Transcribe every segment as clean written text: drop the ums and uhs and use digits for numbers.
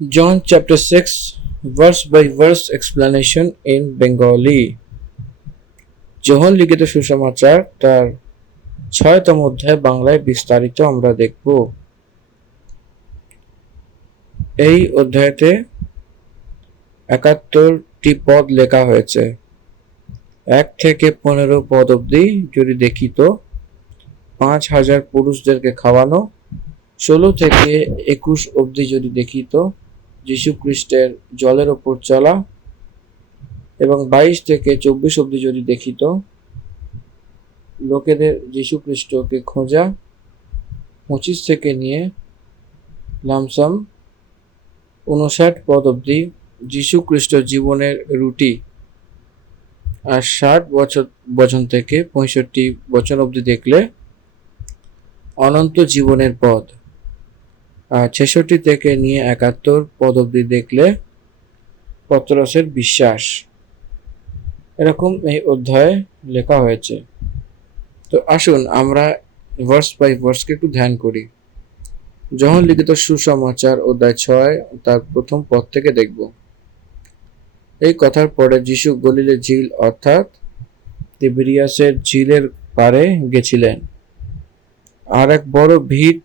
John chapter 6, verse by verse explanation in Bengali. যোহন লিখিত সুসমাচার তার 6তম অধ্যায় বাংলায় বিস্তারিত আমরা দেখব। এই অধ্যায়তে 71টি পদ লেখা হয়েছে। 1 থেকে 15 পদ অবধি যদি দেখি তো 5000 পুরুষদেরকে খাওয়ানো। 16 থেকে 21 অবধি যদি দেখি তো যীশু খ্রিস্টের জলের ওপর চলা, এবং 22 থেকে 24 অবধি যদি দেখি তো লোকেদের যীশু খ্রিস্টকে খোঁজা। 25 থেকে নিয়ে লামসাম 59 পদ অবধি যীশু খ্রিস্ট জীবনের রুটি, আর 60 বচন থেকে 65 বচন অবধি দেখলে অনন্ত জীবনের পদ, আর 66 থেকে নিয়ে 71 পদ অবধি দেখলে পত্রসের বিশ্বাস। এরকম এই অধ্যায়ে লেখা হয়েছে। তো আসুন আমরা ভার্স বাই ভার্সকে একটু ধ্যান করি। যোহন লিখিত সুসমাচার অধ্যায় 6 তার প্রথম পদ থেকে দেখব। এই কথার পরে যিশু গলিলের ঝিল অর্থাৎ তিবেরিয়াসের ঝিলের পারে গেছিলেন। আর এক বড় ভিড়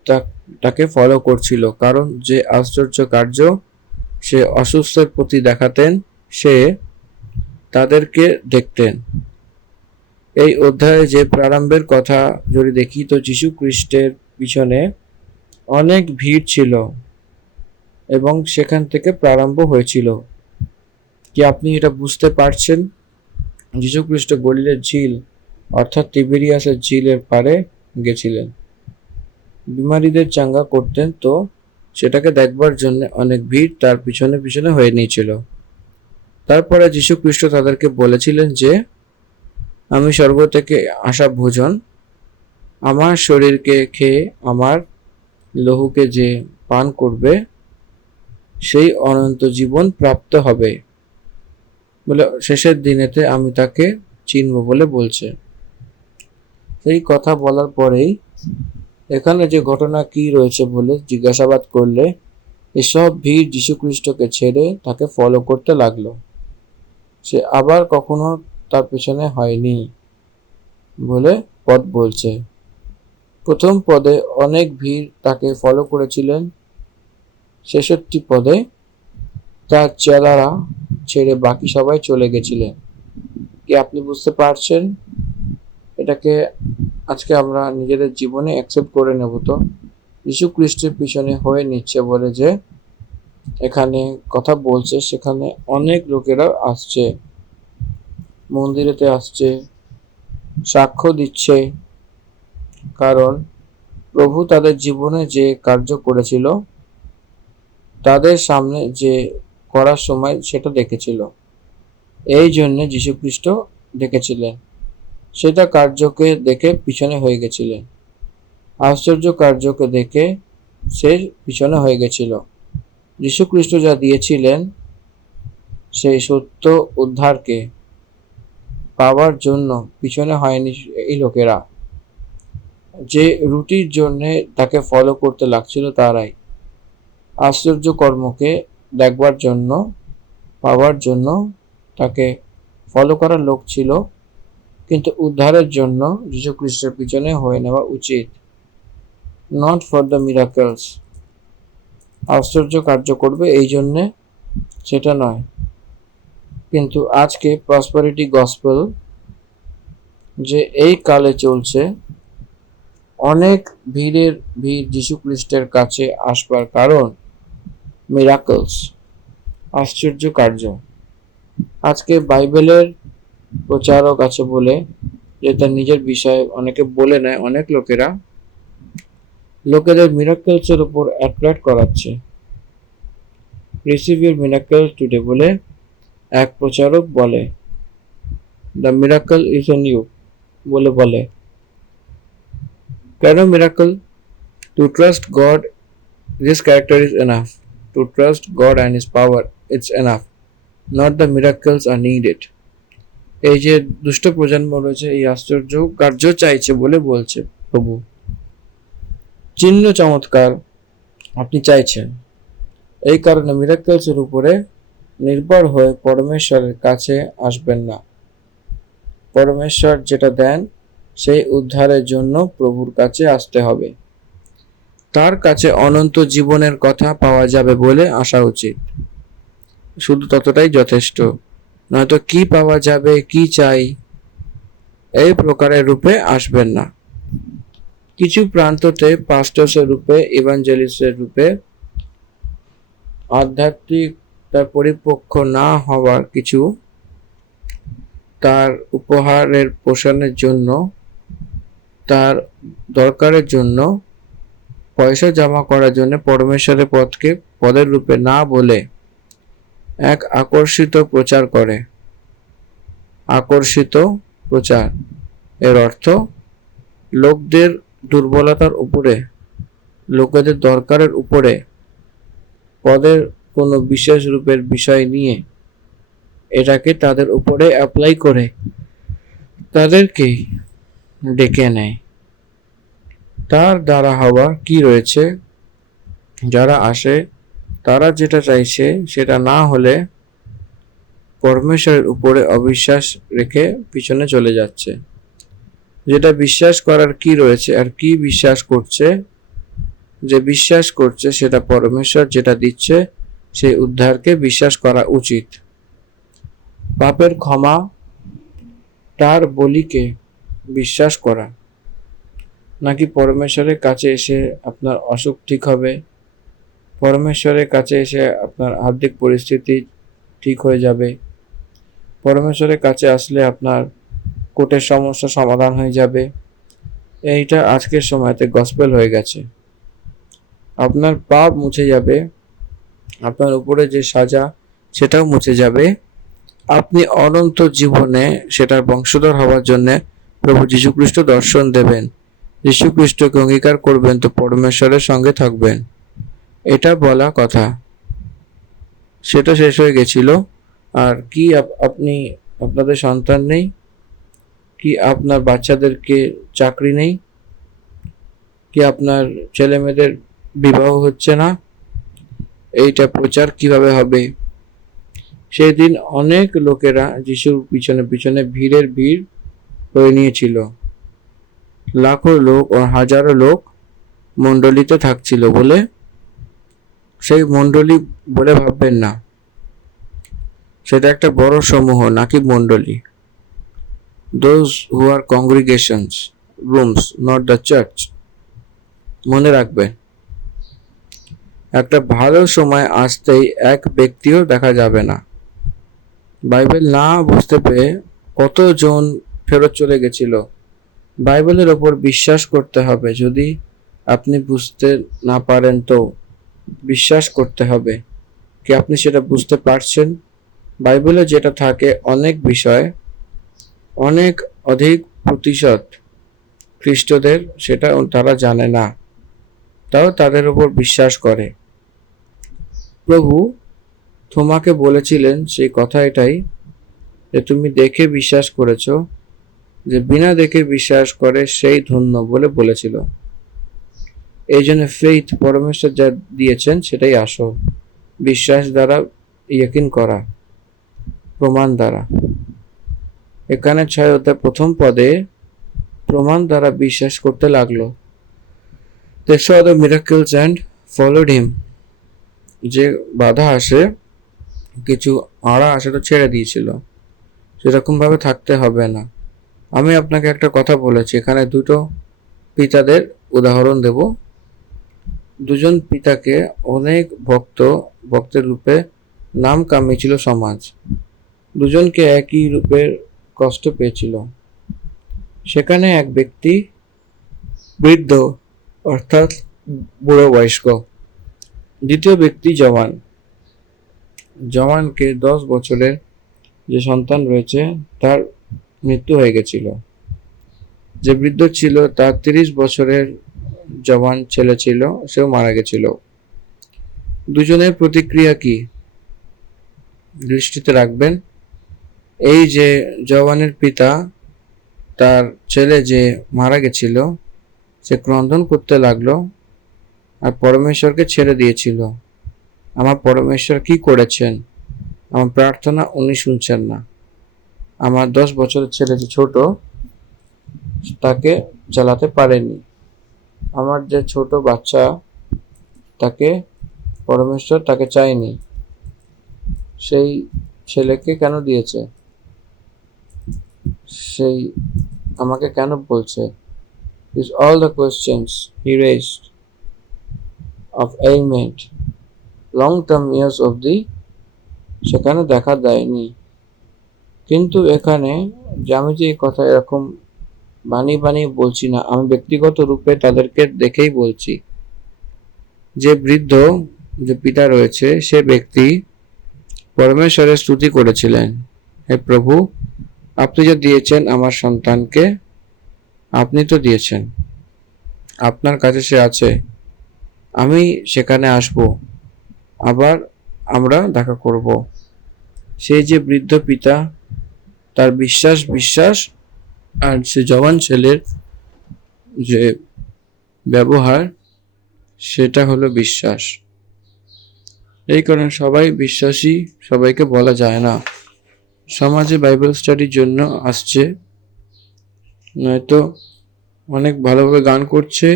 তাকে ফলো করছিল, কারণ যে আশ্চর্য কার্য সে অসুস্থের প্রতি দেখাতেন সে তাদেরকে দেখতেন। এই অধ্যায়ে যে প্রারম্ভের কথা যদি দেখি তো যীশু খ্রিস্টের পিছনে অনেক ভিড় ছিল এবং সেখান থেকে প্রারম্ভ হয়েছিল। কি আপনি এটা বুঝতে পারছেন? যীশু খ্রিস্ট গলিলের ঝিল অর্থাৎ তিবেরিয়াসের ঝিলের পারে গেছিলেন, বিমারীদের চাঙ্গা করতেন, তো সেটাকে দেখবার জন্য অনেক ভিড় তার পিছনে পিছনে হয়ে নিয়েছিল। তারপরে যীশু খ্রিস্ট তাদেরকে বলেছিলেন যে আমি স্বর্গ থেকে আসা ভোজন, আমার শরীরকে খেয়ে আমার লহুকে যে পান করবে সেই অনন্ত জীবন প্রাপ্ত হবে বলে শেষের দিনেতে আমি তাকে চিনব বলে বলছে। সেই কথা বলার পরেই এখানে যে ঘটনা কি রয়েছে বলে জিজ্ঞাসাবাদ করলে এসব ভিড় যীশু খ্রিস্টকে ছেড়ে তাকে ফলো করতে লাগলো। সে আবার কখনো তার পেছনে হয়নি বলে পদ বলছে। প্রথম পদে অনেক ভিড় তাকে ফলো করেছিলেন। 66 পদে তার চেলারা ছেড়ে বাকি সবাই চলে গেছিলেন। কি আপনি বুঝতে পারছেন? এটাকে আজকে আমরা নিজেদের জীবনে অ্যাকসেপ্ট করে নেব। তো যীশু খ্রিস্টের পিছনে হয়ে নিচ্ছে বলে যে এখানে কথা বলছে, সেখানে অনেক লোকেরা আসছে, মন্দিরেতে আসছে, সাক্ষ্য দিচ্ছে, কারণ প্রভু তাদের জীবনে যে কার্য করেছিল তাদের সামনে যে করার সময় সেটা দেখেছিল, এই জন্য যীশু খ্রিস্ট দেখেছিলেন, সেটা কার্যকে দেখে পিছনে হয়ে গেছিলেন। আশ্চর্য কার্যকে দেখে সে পিছনে হয়ে গেছিল। যীশু খ্রিস্ট যা দিয়েছিলেন সেই সত্য উদ্ধারকে পাওয়ার জন্য পিছনে হয়নি এই লোকেরা। যে রুটির জন্য তাকে ফলো করতে লাগছিল তারাই আশ্চর্য কর্মকে দেখবার জন্য পাওয়ার জন্য তাকে ফলো করার লোক ছিল, কিন্তু উদ্ধারের জন্য যীশু খ্রিস্টের পিছনে হয়ে নেওয়া উচিত। নট ফর দ্য মিরাকলস, আশ্চর্য কার্য করবে এই জন্যে সেটা নয়। কিন্তু আজকে প্রসপারিটি গসপেল যে এই কালে চলছে, অনেক ভিড় যীশু খ্রিস্টের কাছে আসবার কারণ মিরাকলস, আশ্চর্য কার্য। আজকে বাইবেলের প্রচারক আছে বলে যে তার নিজের বিষয়ে অনেকে বলে নেয়, অনেক লোকেদের মিরাকলসের উপর অ্যাট্রাক্ট করাচ্ছে। রিসিভ ইউর মিরাকল টুডে বলে এক প্রচারক বলে, the miracle is in you বলে। কেন miracle? To trust God, this character is enough. To trust God and his power, it's enough. Not the miracles are needed. এই যে দুষ্ট প্রজন্ম রয়েছে এই আশ্চর্য কার্য চাইছে বলে বলছে প্রভু। চিহ্ন চমৎকার আপনি চাইছেন, এই কারণে মিরাকেলসের উপরে নির্ভর হয়ে পরমেশ্বরের কাছে আসবেন না। পরমেশ্বর যেটা দেন সেই উদ্ধারের জন্য প্রভুর কাছে আসতে হবে। তার কাছে অনন্ত জীবনের কথা পাওয়া যাবে বলে আসা উচিত। শুধু ততটাই যথেষ্ট। নয়তো কি পাওয়া যাবে, কি চাই, এই প্রকারের রূপে আসবেন না। কিছু প্রান্ততে পাস্টর্সের রূপে, ইভাঞ্জেলিস্টের রূপে, আধ্যাত্মিক তার পরিপক্ক না হওয়ার কিছু, তার উপহারের পোষণের জন্য, তার দরকারের জন্য, পয়সা জমা করার জন্য পরমেশ্বরের পদকে পদের রূপে না বলে এক আকর্ষিত প্রচার করে। আকর্ষিত প্রচার এর অর্থ লোকদের দুর্বলতার উপরে, লোকেদের দরকারের উপরে পদের কোনো বিশেষ রূপের বিষয় নিয়ে এটাকে তাদের উপরে অ্যাপ্লাই করে তাদেরকে ডেকে নেয়। তার দ্বারা হওয়া কি রয়েছে, যারা আসে তারা যেটা চাইছে সেটা না হলে পরমেশ্বরের উপরে অবিশ্বাস রেখে পিছনে চলে যাচ্ছে। যেটা বিশ্বাস করার কি রয়েছে আর কি বিশ্বাস করছে, যে বিশ্বাস করছে সেটা পরমেশ্বর যেটা দিচ্ছে সেই উদ্ধারকে বিশ্বাস করা উচিত। পাপের ক্ষমা, তার বলিকে বিশ্বাস করা, নাকি পরমেশ্বরের কাছে এসে আপনার অসুখ ঠিক হবে, পরমেশ্বরের কাছে এসে আপনার আর্থিক পরিস্থিতি ঠিক হয়ে যাবে, পরমেশ্বরের কাছে আসলে আপনার কোর্টের সমস্যা সমাধান হয়ে যাবে, এইটা আজকের সময়তে গসপেল হয়ে গেছে। আপনার পাপ মুছে যাবে, আপনার উপরে যে সাজা সেটাও মুছে যাবে, আপনি অনন্ত জীবনে সেটার বংশধর হওয়ার জন্য প্রভু যীশুখ্রিস্ট দর্শন দেবেন। যীশুখ্রিস্টকে অঙ্গীকার করবেন তো পরমেশ্বরের সঙ্গে থাকবেন, এটা বলা কথা। সেটা শেষ হয়ে গেছিল। আর কি আপনি, আপনাদের সন্তান নেই কি, আপনার বাচ্চাদেরকে চাকরি নেই কি, আপনার ছেলে মেয়েদের বিবাহ হচ্ছে না, এইটা প্রচার কিভাবে হবে? সেই দিন অনেক লোকেরা যিশুর পিছনে পিছনে ভিড়ের ভিড় হয়ে নিয়েছিল। লাখো লোক ও হাজারো লোক মণ্ডলীতে থাকছিল বলে সেই মণ্ডলী বলে ভাববেন না, সেটা একটা বড় সমূহ নাকি মণ্ডলী। Those who are congregations, rooms, not the church. মনে রাখবেন, একটা ভালো সময় আসতেই এক ব্যক্তিও দেখা যাবে না। বাইবেল না বুঝতে পেরে কতজন ফেরত চলে গেছিল। বাইবেলের ওপর বিশ্বাস করতে হবে। যদি আপনি বুঝতে না পারেন তো বিশ্বাস করতে হবে কি আপনি সেটা বুঝতে পারছেন। বাইবেলে যেটা থাকে অনেক বিষয়, অনেক অধিক প্রতিশত খ্রিস্টদের সেটা তারা জানে না, তাও তাদের উপর বিশ্বাস করে। প্রভু তোমাকে বলেছিলেন সেই কথা এটাই, যে তুমি দেখে বিশ্বাস করেছো, যে বিনা দেখে বিশ্বাস করে সেই ধন্য বলে বলেছিল। এই জন্য ফেইথ পরমেশ্বর যা দিয়েছেন সেটাই আসল। বিশ্বাস দ্বারা ইয়াকিন করা, প্রমাণ দ্বারা। এখানে 6 অধ্যায় প্রথম পদে প্রমাণ দ্বারা বিশ্বাস করতে লাগলো। They saw the miracles and followed him. যে বাধা আসে, কিছু আড়া আসে তো ছেড়ে দিয়েছিল। সেরকম ভাবে থাকতে হবে না। আমি আপনাকে একটা কথা বলেছি, এখানে দুটো পিতাদের উদাহরণ দেব। দুজন পিতাকে অনেক ভক্তের রূপে নাম কামিয়েছিল সমাজ। দুজনকে একই রূপের কষ্ট পেয়েছিল। সেখানে এক ব্যক্তি বৃদ্ধ, অর্থাৎ বুড়ো বয়স্ক। দ্বিতীয় ব্যক্তি জওয়ান। জওয়ানকে 10 বছরের যে সন্তান রয়েছে তার মৃত্যু হয়ে গেছিল। যে বৃদ্ধ ছিল তার 30 বছরের জওয়ান ছেলে ছিল, সেও মারা গেছিল। দুজনের প্রতিক্রিয়া কি দৃষ্টিতে রাখবেন। এই যে জওয়ানের পিতা তার ছেলে যে মারা গেছিল সে ক্রন্দন করতে লাগলো আর পরমেশ্বরকে ছেড়ে দিয়েছিল। আমার পরমেশ্বর কি করেছেন? আমার প্রার্থনা উনি শুনছেন না। আমার 10 বছরের ছেলে যে ছোট, তাকে চালাতে পারেনি। আমার যে ছোট বাচ্চা, তাকে পরমেশ্বর তাকে চায়নি। সেই ছেলেকে কেন দিয়েছে? সেই আমাকে কেন বলছে? These all the questions he raised of ailment, long-term years অবধি সেখানে দেখা দেয়নি। কিন্তু এখানে যে আমি যে এই কথা এরকম বানিয়ে বলছি না, আমি ব্যক্তিগত রূপে তাদেরকে দেখেই বলছি। যে বৃদ্ধ যে পিতা রয়েছে, সে ব্যক্তি পরমেশ্বরের স্তুতি করেছিলেন, হে প্রভু, আপনি যে দিয়েছেন আমার সন্তানকে, আপনি তো দিয়েছেন, আপনার কাছে সে আছে, আমি সেখানে আসব, আবার আমরা দেখা করব। সেই যে বৃদ্ধ পিতা, তার বিশ্বাস আর সে জওয়ান ছেলের যে ব্যবহার, সেটা হলো বিশ্বাস। এই কারণে সবাই বিশ্বাসী, সবাইকে বলা যায় না। সমাজে বাইবেল স্টাডির জন্য আসছে, নয়তো অনেক ভালোভাবে গান করছে,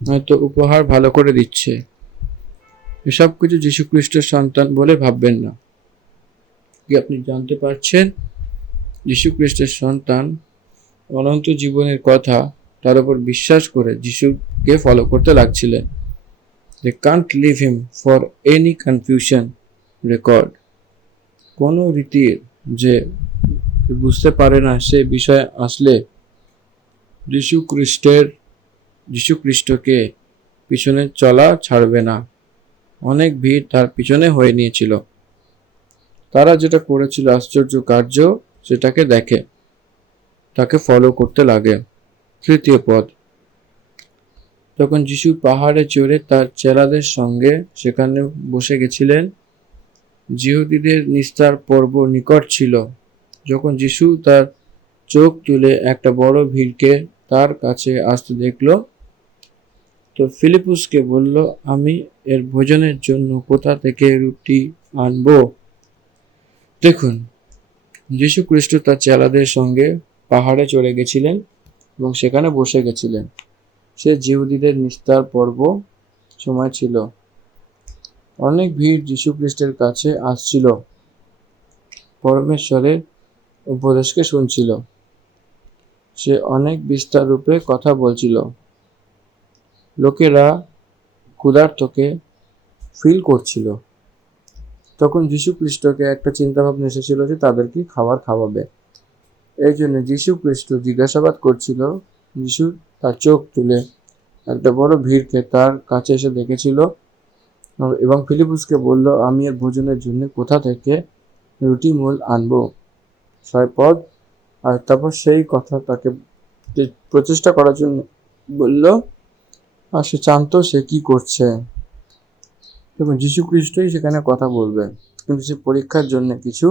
নয়তো উপহার ভালো করে দিচ্ছে। এসব কিছু যীশু খ্রিস্টের সন্তান বলে ভাববেন না। কি আপনি জানতে পারছেন? যীশু খ্রিস্টের সন্তান অনন্ত জীবনের কথা তার উপর বিশ্বাস করে যিশুকে ফলো করতে লাগছিলেন। They can't leave him for any confusion record. কোনো রীতির যে বুঝতে পারে না সে বিষয়ে আসলে যীশু খ্রিস্টকে পিছনে চলা ছাড়বে না। অনেক ভিড় তার পিছনে হয়ে নিয়েছিল। তারা যেটা করেছিল আশ্চর্য কার্য, সেটাকে দেখে তাকে ফলো করতে লাগে। 3য় পদ। তখন যিশু পাহাড়ে চড়ে তার চেলাদের সঙ্গে সেখানে বসে গেছিলেন। যিহুদীদের নিস্তার পর্ব নিকট ছিল। যখন যিশু তার চোখ তুলে একটা বড় ভিড়কে তার কাছে আসতে দেখল, তো ফিলিপুসকে বলল, আমি এর ভোজনের জন্য কোথা থেকে রুটি আনবো? দেখুন, যীশু খ্রিস্ট তার চেলাদের সঙ্গে পাহাড়ে চড়ে গেছিলেন এবং সেখানে বসে গেছিলেন। সে যিহুদীদের নিস্তার পর্ব সময় ছিল। অনেক ভিড় যীশু খ্রিস্টের কাছে আসছিল, পরমেশ্বরের উপদেশকে শুনছিল। সে অনেক বিস্তার রূপে কথা বলছিল। লোকেরা ক্ষুধার্তকে ফিল করছিল। তখন যীশু খ্রিস্টকে একটা চিন্তা ভাবনা এসেছিল যে তাদেরকে খাবার খাওয়াবে। এই জন্য যীশু খ্রিস্ট জিজ্ঞাসাবাদ করছিল। যীশু তার চোখ তুলে একটা বড় ভিড়কে তার কাছে এসে দেখেছিল এবং ফিলিপুসকে বলল, আমি এর ভোজনের জন্য কোথা থেকে রুটি মূল আনবো? 6 পদ। আর তারপর সেই কথা তাকে প্রচেষ্টা করার জন্য বলল, আর সে জানতো সে কি করছে এবং যীশু খ্রিস্টই সেখানে কথা বলবে। কিন্তু সে পরীক্ষার জন্য কিছু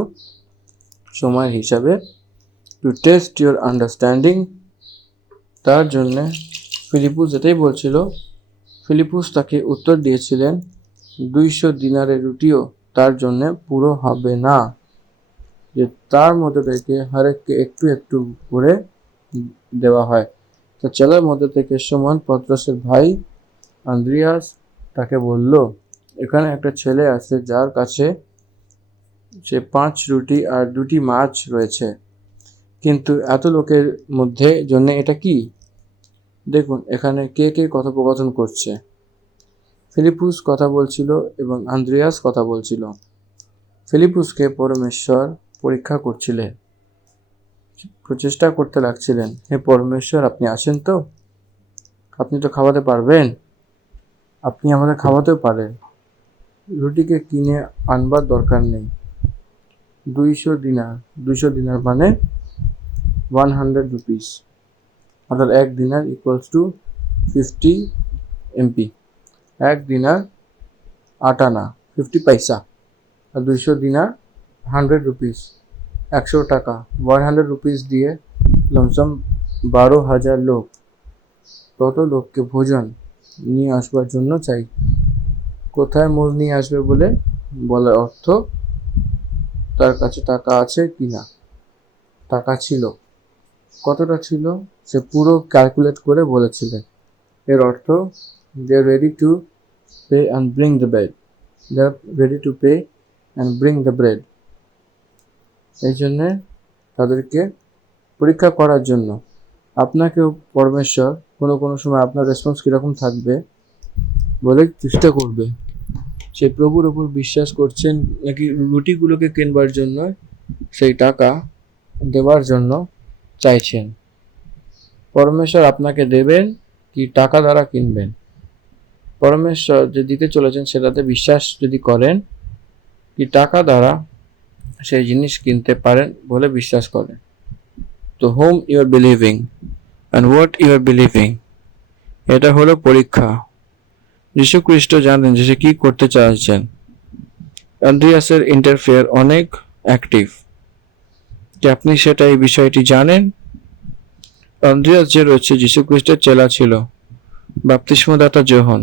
সময় হিসাবে, টু টেস্ট ইউর আন্ডারস্ট্যান্ডিং, তার জন্য ফিলিপুস এটাই বলছিল। ফিলিপুস তাকে উত্তর দিয়েছিলেন, 200 দিনারের রুটিও তার জন্য পুরো হবে না, যে তার মধ্যে থেকে হরেককে একটু একটু করে দেওয়া হয়। তো চেলার মধ্যে থেকে শমৌন পত্রসের ভাই আন্দ্রিয়াস তাকে বলল, এখানে একটা ছেলে আছে যার কাছে সে 5 রুটি আর 2টি মাছ রয়েছে, কিন্তু এত লোকের মধ্যে জন্য এটা কি? দেখুন এখানে কে কে কথোপকথন করছে। ফিলিপুস কথা বলছিল এবং আন্দ্রিয়াস কথা বলছিল। ফিলিপুসকে পরমেশ্বর পরীক্ষা করছিলেন, প্রচেষ্টা করতে লাগছিলেন, হে পরমেশ্বর, আপনি আছেন তো? আপনি তো খাওয়াতে পারবেন, আপনি আমাদের খাওয়াতেও পারেন। রুটিকে কিনে আনবার দরকার নেই। 200 দিনার মানে 100 রুপিস, অর্থাৎ 1 দিনার ইকুয়ালস টু 50 MP। 1 দিনার 8 আনা, 50 পয়সা, আর 200 দিনার 100 রুপিস, 100 টাকা। 100 রুপিস দিয়ে লমসম 12,000 লোক, তত লোককে ভোজন নিয়ে আসবার জন্য চাই। কোথায় মোল নিয়ে আসবে বলে বলার অর্থ তার কাছে টাকা আছে কি না, টাকা ছিল, কতটা ছিল সে পুরো ক্যালকুলেট করে বলেছিলেন। এর অর্থ they are ready to pay and bring the bread, they are ready to pay and bring the bread. এই জন্যে তাদেরকে পরীক্ষা করার জন্য আপনাকেও পরমেশ্বর কোনো সময় আপনার রেসপন্স কীরকম থাকবে বলে চেষ্টা করবে। সেই প্রভুর ওপর বিশ্বাস করছেন নাকি রুটিগুলোকে কেনবার জন্য সেই টাকা দেওয়ার জন্য চাইছেন। পরমেশ্বর আপনাকে দেবেন কি টাকা দ্বারা কিনবেন। পরমেশ্বর যে দিতে চলেছেন সেটাতে বিশ্বাস যদি করেন কি টাকা দ্বারা সেই জিনিস কিনতে পারেন বলে বিশ্বাস করেন। তো whom you are believing and what you are believing, এটা হলো পরীক্ষা। যীশু খ্রিস্ট জানেন যে সে কি করতে চাইছেন। অ্যান্ড্রিয়াসের ইন্টারফেয়ার অনেক অ্যাক্টিভ, যে আপনি সেটা এই বিষয়টি জানেন। অ্যান্ড্রিয়াস যে রয়েছে যীশু খ্রিস্টের চেলা ছিল, বাপ্তিস্মদাতা যোহন।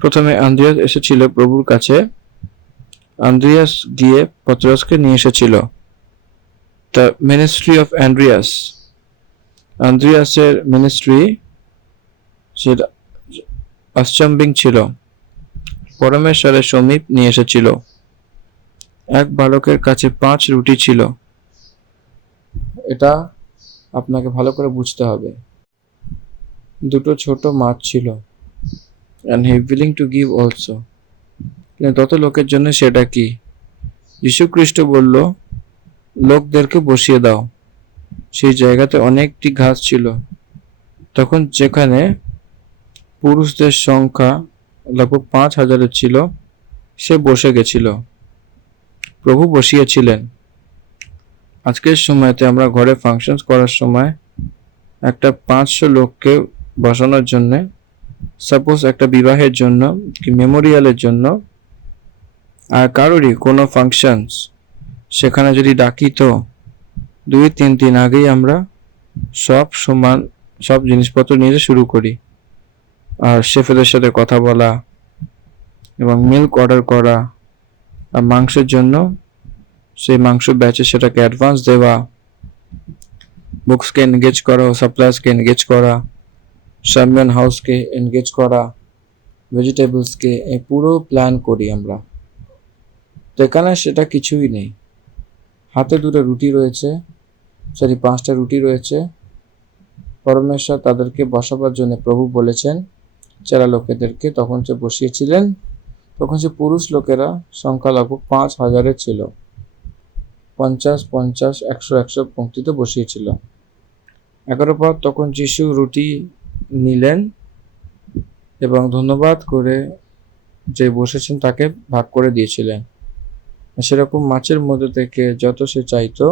প্রথমে আন্দ্রিয়াস এসেছিল প্রভুর কাছে, আন্দ্রিয়াস গিয়ে পত্রসকে নিয়ে এসেছিল। দ্য মিনিস্ট্রি অফ অ্যান্ড্রিয়াস, আন্দ্রিয়াসের মিনিস্ট্রি সেটা আশ্চম্বিক ছিল, পরমেশ্বরের সমীপ নিয়ে এসেছিল। এক বালকের কাছে 5 রুটি ছিল, এটা আপনাকে ভালো করে বুঝতে হবে। 2 ছোট মাছ ছিল, and he willing to give also, কিন্তু তত লোকের জন্য সেটা কি? যীশু খ্রিস্ট বলল লোকদেরকে বসিয়ে দাও। সেই জায়গাতে অনেকটি ঘাস ছিল, তখন যেখানে পুরুষদের সংখ্যা লগভগ 5,000 ছিল, সে বসে গেছিল। প্রভু বসিয়েছিলেন। আজকের সময়তে আমরা ঘরে ফাংশন করার সময় একটা 500 লোককে বসানোর জন্য, সাপোজ একটা বিবাহের জন্য কি মেমোরিয়ালের জন্য, আর কারোরই কোনো ফাংশনস সেখানে যদি ডাকি তো 2-3 দিন আগেই আমরা সব জিনিসপত্র নিয়ে শুরু করি। আর শেফেদের সাথে কথা বলা এবং মিল্ক অর্ডার করা, আর মাংসের জন্য সেই মাংস ব্যাচে সেটাকে অ্যাডভান্স দেওয়া, বুকসকে এনগেজ করা, সাপ্লায়ার্সকে এনগেজ করা, সামন হাউসকে এনগেজ করা, ভেজিটেবলসকে, এই পুরো প্ল্যান করি আমরা। তো এখানে সেটা কিছুই নেই। হাতে 2টা রুটি রয়েছে, 5টা রুটি রয়েছে। পরমেশ্বর তাদেরকে বসাবার জন্য প্রভু বলেছেন চেলা লোকেদেরকে, তখন সে বসিয়েছিলেন। তখন সে পুরুষ লোকেরা সংখ্যা লগভগ 5,000 ছিল, 50, 100 পংক্তিতে বসিয়েছিল। 11 পর তখন যিশু রুটি নিলেন এবং ধন্যবাদ করে যে বসেছেন তাকে ভাগ করে দিয়েছিলেন। সেরকম মাছের মধ্যে থেকে যত সে চাইতো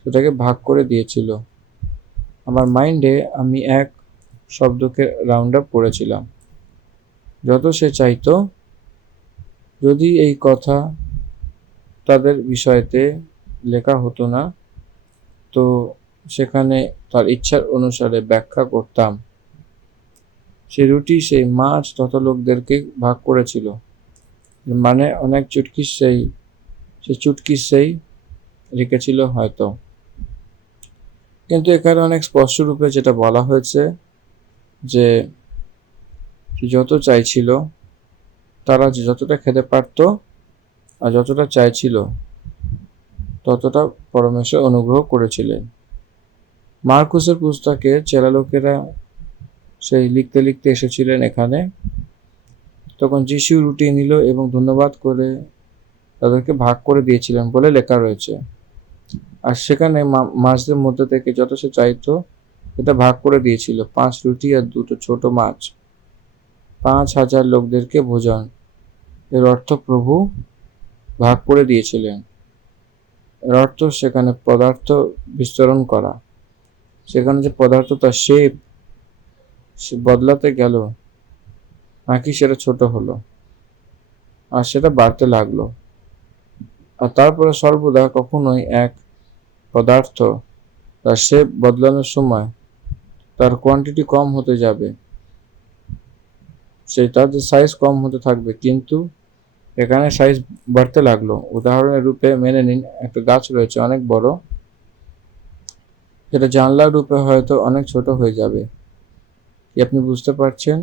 সেটাকে ভাগ করে দিয়েছিল। আমার মাইন্ডে আমি এক শব্দকে রাউন্ড আপ করেছিলাম, যত সে চাইতো। যদি এই কথা তাদের বিষয়তে লেখা হতো না, তো সেখানে তার ইচ্ছার অনুসারে ব্যাখ্যা করতাম। সেই রুটি, সেই মাছ তত লোকদেরকে ভাগ করেছিল, মানে অনেক চুটকি সেই রেখেছিল হয়তো। কিন্তু এখানে অনেক স্পষ্ট রূপে যেটা বলা হয়েছে যে যত চাইছিল, তারা যতটা খেতে পারত আর যতটা চাইছিল ততটা পরমেশ্বর অনুগ্রহ করেছিলেন। মার্কুসের পুস্তকে চেলা লোকেরা সেই লিখতে লিখতে এসেছিলেন এখানে। তখন যিশু রুটি নিল এবং ধন্যবাদ করে তাদেরকে ভাগ করে দিয়েছিলেন বলে লেখা রয়েছে। আর সেখানে মাছদের মধ্যে থেকে যত সে চাইতো এটা ভাগ করে দিয়েছিল। 5 রুটি আর 2 ছোট মাছ, 5,000 লোকদেরকে ভোজন। এর অর্থ প্রভু ভাগ করে দিয়েছিলেন। এর অর্থ সেখানে পদার্থ বিস্তরণ করা। সেখানে যে পদার্থ তার শেপ বদলাতে গেল নাকি সেটা ছোট হলো আর সেটা বাড়তে লাগলো। আর তারপরে সর্বদা কখনোই এক পদার্থ তার শেপ বদলানোর সময় তার কোয়ান্টিটি কম হতে যাবে। তার যে সাইজ কম হতে থাকবে, কিন্তু এখানে সাইজ বাড়তে লাগলো। উদাহরণের রূপে মেনে নিন একটা গাছ রয়েছে অনেক বড়, সেটা জানলার রূপে হয়তো অনেক ছোট হয়ে যাবে। কি আপনি বুঝতে পারছেন?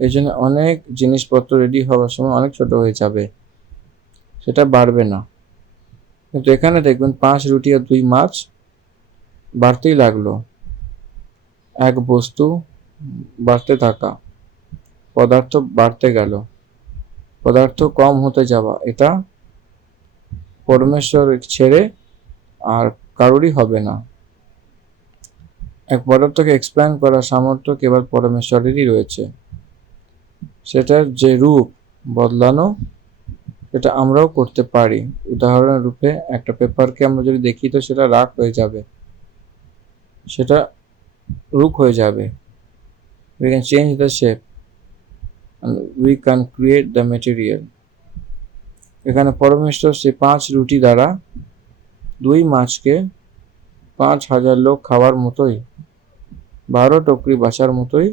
এই জন্য অনেক জিনিসপত্র রেডি হওয়ার সময় অনেক ছোট হয়ে যাবে, সেটা বাড়বে না। কিন্তু এখানে দেখবেন 5 রুটি আর 2 মাছ বাড়তেই লাগলো। এক বস্তু বাড়তে থাকা, পদার্থ বাড়তে গেল, পদার্থ কম হতে যাওয়া, এটা পরমেশ্বর ছেড়ে আর কারোরই হবে না। এক পদার্থকে এক্সপ্যান্ড করার সামর্থ্য কেবল পরমেশ্বরেরই রয়েছে। সেটার যে রূপ বদলানো, সেটা আমরাও করতে পারি। উদাহরণ রূপে একটা পেপারকে আমরা যদি দেখি তো সেটা রাখ হয়ে যাবে, সেটা রূপ হয়ে যাবে। We can change the shape and we can create the material. এখানে পরমেশ্বর সেই 5 রুটি দ্বারা 2 মাছকে 5,000 লোক খাওয়ার মতোই, 12 টকরি বাছার মতোই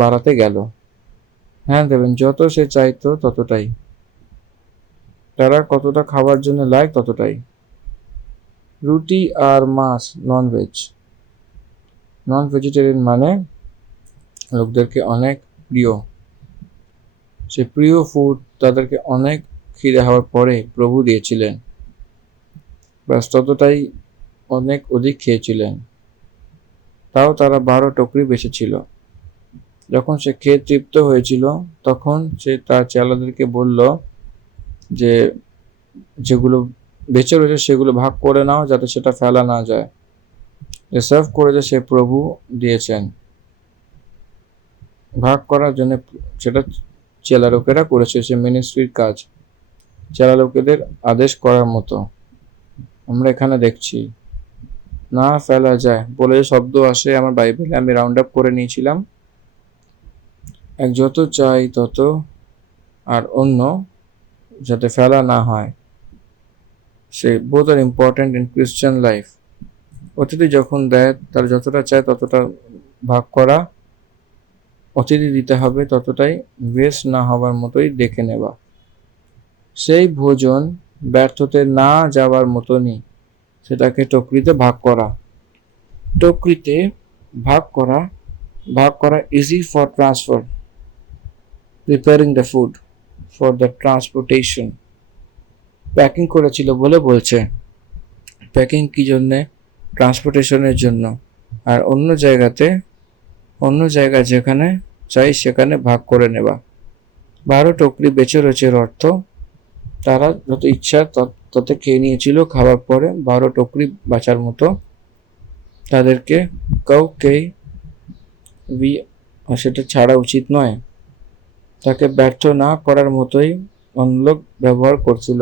বাড়াতে গেল। হ্যাঁ দেবেন, যত সে চাইতো ততটাই, তারা কতটা খাওয়ার জন্য লায়ক ততটাই। রুটি আর মাছ নন ভেজিটেরিয়ান মানে লোকদেরকে অনেক প্রিয়। সে প্রিয় ফুড তাদেরকে অনেক খিদে হওয়ার পরে প্রভু দিয়েছিলেন, ব্যাস ততটাই, অনেক অধিক খেয়েছিলেন। তাও তারা 12 টকরি বেঁচেছিল। যখন সে খেয়ে তৃপ্ত হয়েছিল, তখন সে তার চেলাদেরকে বলল যে যেগুলো বেঁচে রয়েছে সেগুলো ভাগ করে নাও, যাতে সেটা ফেলা না যায়। যে সার্ভ করে যে সে প্রভু দিয়েছেন ভাগ করার জন্য, সেটা চেলা লোকেরা করেছে। সে মিনিস্ট্রির কাজ চেলা লোকেদের আদেশ করার মতো আমরা এখানে দেখছি। না ফেলা যায় বলে যে শব্দ আসে আমার বাইবেলে, আমি রাউন্ড আপ করে নিয়েছিলাম। এক যত চাই তত, আর অন্য যাতে ফেলা না হয়। সে both are important in Christian life. অতিথি যখন দেয় তার যতটা চায় ততটা ভাগ করা, অতিথি দিতে হবে ততটাই, ওয়েস্ট না হওয়ার মতোই দেখে নেওয়া। সেই ভোজন ব্যর্থতে না যাওয়ার মতনই সেটাকে টকরিতে ভাগ করা। টকরিতে ভাগ করা easy for transfer, preparing the food for the transportation. Packing করেছিল বলে বলছে। প্যাকিং কি জন্যে? ট্রান্সপোর্টেশনের জন্য। আর অন্য জায়গায় যেখানে চাই সেখানে ভাগ করে নেওয়া। 12 টকরি বেঁচে রয়েছে অর্থ তারা যত ইচ্ছা তত খেয়ে নিয়েছিল। খাওয়ার পরে 12 টকরি বাঁচার মতো তাদেরকে কাউকেই সেটা ছাড়া উচিত নয়। তাকে ব্যর্থ না করার মতোই অন্য লোক ব্যবহার করছিল,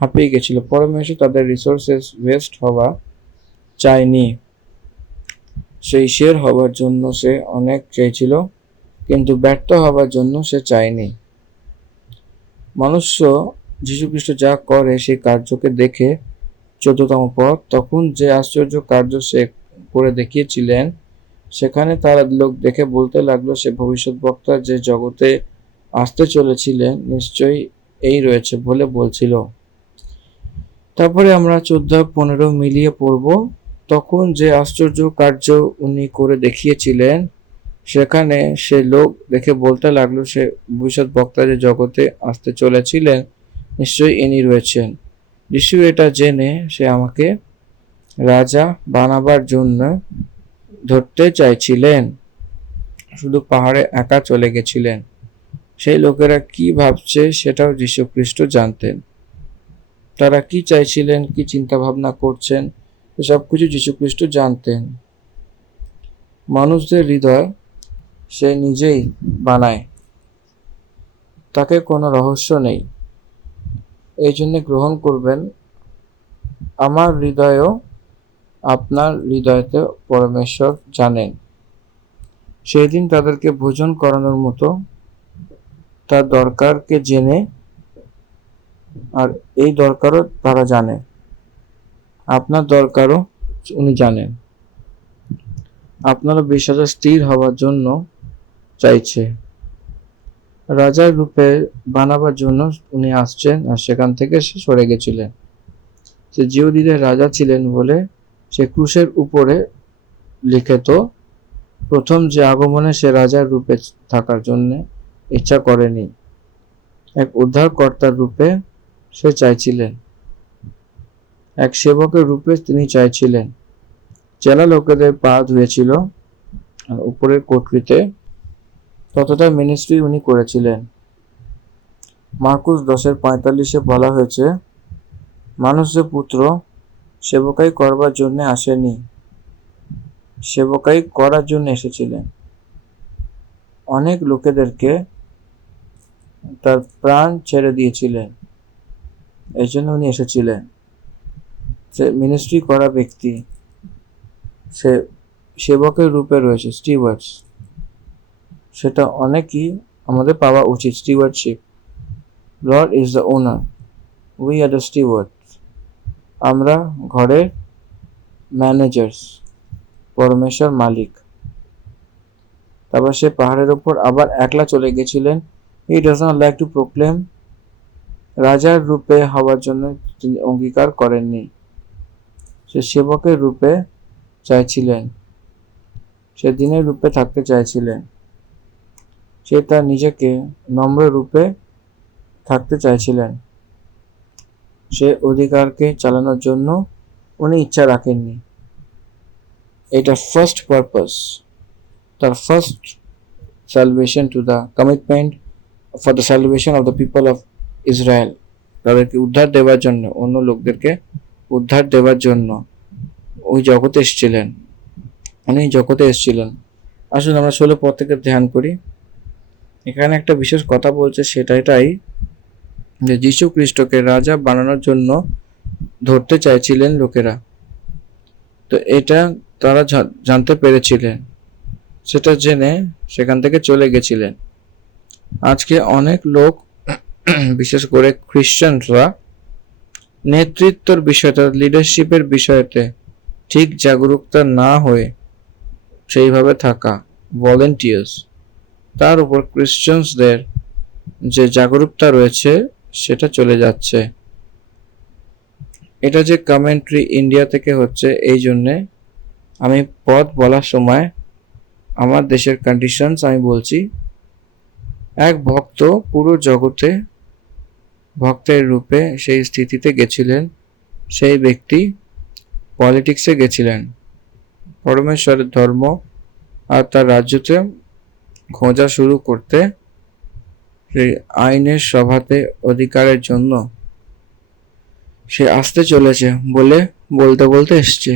হাঁপিয়ে গেছিল। পরমেশ্বর তাদের রিসোর্সেস ওয়েস্ট হওয়া চায়নি। সেই শের হওয়ার জন্য সে অনেক চেয়েছিল, কিন্তু ব্যর্থ হওয়ার জন্য সে চায়নি। মনুষ্য যীশুখ্রিস্ট যা করে সেই কার্যকে দেখে 14তম পদ, তখন যে আশ্চর্য কার্য সে করে দেখিয়েছিলেন সেখানে তারা লোক দেখে বলতে লাগলো সে ভবিষ্যৎবক্তা যে জগতে আসতে চলেছিলেন নিশ্চয়ই এই রয়েছে বলে বলছিল। তারপরে আমরা 14-15 মিলিয়ে পড়ব। তখন যে আশ্চর্য কার্য উনি করে দেখিয়েছিলেন সেখানে সে লোক দেখে বলতে লাগলো সে ভবিষ্যৎ বক্তা যে জগতে আসতে চলেছিলেন নিশ্চয়ই ইনি রয়েছেন। যিশু এটা জেনে সে আমাকে রাজা বানাবার জন্য ধরতে চাইছিলেন, শুধু পাহাড়ে একা চলে গেছিলেন। সেই লোকেরা কি ভাবছে সেটাও যীশু খ্রিস্ট জানতেন। তারা কি চাইছিলেন, কি চিন্তা ভাবনা করছেন, সব কিছু যীশু খ্রিস্ট জানতেন। মানুষদের হৃদয় সে নিজেই বানায়, তাকে কোনো রহস্য নেই। এই জন্য গ্রহণ করবেন, আমার হৃদয়ও আপনার হৃদয়তে পরমেশ্বর জানেন। সেই দিন তাদেরকে ভোজন করানোর মতো তার দরকারকে জেনে, আর এই দরকারও তারা জানে, আপনার দরকারও উনি জানেন। আপনারও বিশ্বাসে স্থির হওয়ার জন্য চাইছে। রাজার রূপে বানাবার জন্য উনি আসছেন, আর সেখান থেকে সে সরে গেছিলেন। সে জিহুদীদের রাজা ছিলেন বলে সে ক্রুশের উপরে লিখিত প্রথম যে আগমনে সে রাজার রূপে থাকার জন্য ইচ্ছা করেনি, এক উদ্ধারকর্তার রূপে সে চাইছিলেন, এক সেবকের রূপে তিনি চাইছিলেন। চেলা লোকেদের পা ধুয়েছিল, আর উপরের কোঠরিতে ততটা মিনিস্ট্রি উনি করেছিলেন। মার্কুস 10:45 বলা হয়েছে, মানুষের পুত্র সেবকাই করবার জন্য আসেনি, সেবকাই করার জন্য এসেছিলেন। অনেক লোকেদেরকে তার প্রাণ ছেড়ে দিয়েছিলেন, এই জন্য উনি এসেছিলেন। সে মিনিস্ট্রি করা ব্যক্তি, সে সেবকের রূপে রয়েছে, স্টিওয়ার্ডস। সেটা অনেকই আমাদের পাওয়া উচিত, stewardship. Lord is the owner, we are the steward. আমরা ঘরের ম্যানেজার্স, পরমেশ্বর মালিক। তারপর সে পাহাড়ের ওপর আবার একলা চলে গেছিলেন। He does not like to proclaim, রাজার রূপে হওয়ার জন্য তিনি অঙ্গীকার করেননি। সে সেবকের রূপে চাইছিলেন, সে দিনের রূপে থাকতে চাইছিলেন, সে তার নিজেকে নম্র রূপে থাকতে চাইছিলেন। সে অধিকারকে চালানোর জন্য উনি ইচ্ছা রাখেননি। এটা ফার্স্ট পারপাস, তার first salvation to the commitment for the salvation of the people of Israel, তাদেরকে উদ্ধার দেওয়ার জন্য, অন্য লোকদেরকে উদ্ধার দেওয়ার জন্য ওই জগতে এসেছিলেন, উনি জগতে এসেছিলেন। আসুন আমরা 16 পদ থেকে ধ্যান করি। এখানে একটা বিশেষ কথা বলছে, সেটা এটাই যে যীশু খ্রিস্টকে রাজা বানানোর জন্য ধরতে চাইছিলেন লোকেরা। তো এটা তারা জানতে পেরেছিলেন, সেটা জেনে সেখান থেকে চলে গেছিলেন। আজকে অনেক লোক, বিশেষ করে খ্রিস্টানরা, নেতৃত্বের বিষয়টা, লিডারশিপের বিষয়তে ঠিক জাগরুকতা না হয়ে সেইভাবে থাকা ভলেন্টিয়ার্স, তার উপর ক্রিশ্চিয়ানসদের যে জাগরুকতা রয়েছে সেটা চলে যাচ্ছে। এটা যে কমেন্ট্রি ইন্ডিয়া থেকে হচ্ছে, এই জন্যে আমি পদ বলার সময় আমার দেশের কন্ডিশনস আমি বলছি। এক ভক্ত পুরো জগতে ভক্তের রূপে সেই স্থিতিতে গেছিলেন, সেই ব্যক্তি পলিটিক্সে গেছিলেন, পরমেশ্বরের ধর্ম আর তার রাজ্যতে খোঁজা শুরু করতে, সেই আইনের সভাতে অধিকারের জন্য সে আসতে চলেছে বলে বলতে বলতে এসছে।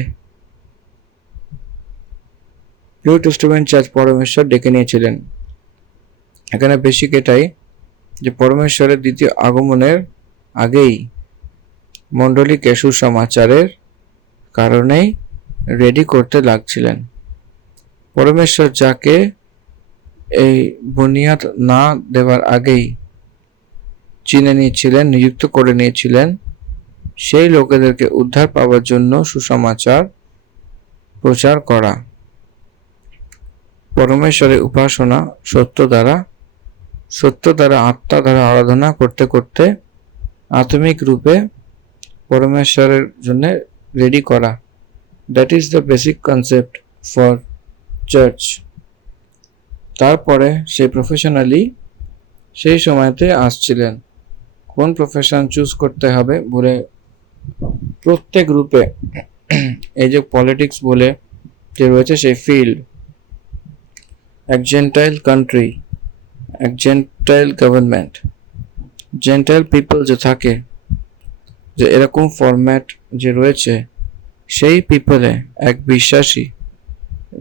নিউ টেস্টামেন্ট চার্চ পরমেশ্বর ডেকে নিয়েছিলেন। এখানে বেসিক এটাই যে পরমেশ্বরের দ্বিতীয় আগমনের আগেই মণ্ডলীকে সুসমাচারের কারণেই রেডি করতে লাগছিলেন। পরমেশ্বর যাকে এই বুনিয়াদ না দেওয়ার আগেই চিনে নিয়েছিলেন, নিযুক্ত করে নিয়েছিলেন, সেই লোকেদেরকে উদ্ধার পাওয়ার জন্য সুসমাচার প্রচার করা। পরমেশ্বরের উপাসনা সত্য দ্বারা আত্মা দ্বারা আরাধনা করতে করতে আত্মিক রূপে পরমেশ্বরের জন্য রেডি করা। That is the basic concept for church. তারপরে সে প্রফেশনালি সেই সময়তে আসছিলেন। কোন প্রফেশন চুজ করতে হবে বলে প্রত্যেক রূপে, এই যে পলিটিক্স বলে যে রয়েছে সেই ফিল্ড, এক জেন্টাইল কান্ট্রি, এক জেন্টাইল গভর্নমেন্ট, জেন্টাইল পিপল যে থাকে, যে এরকম ফরম্যাট যে রয়েছে, সেই পিপলে এক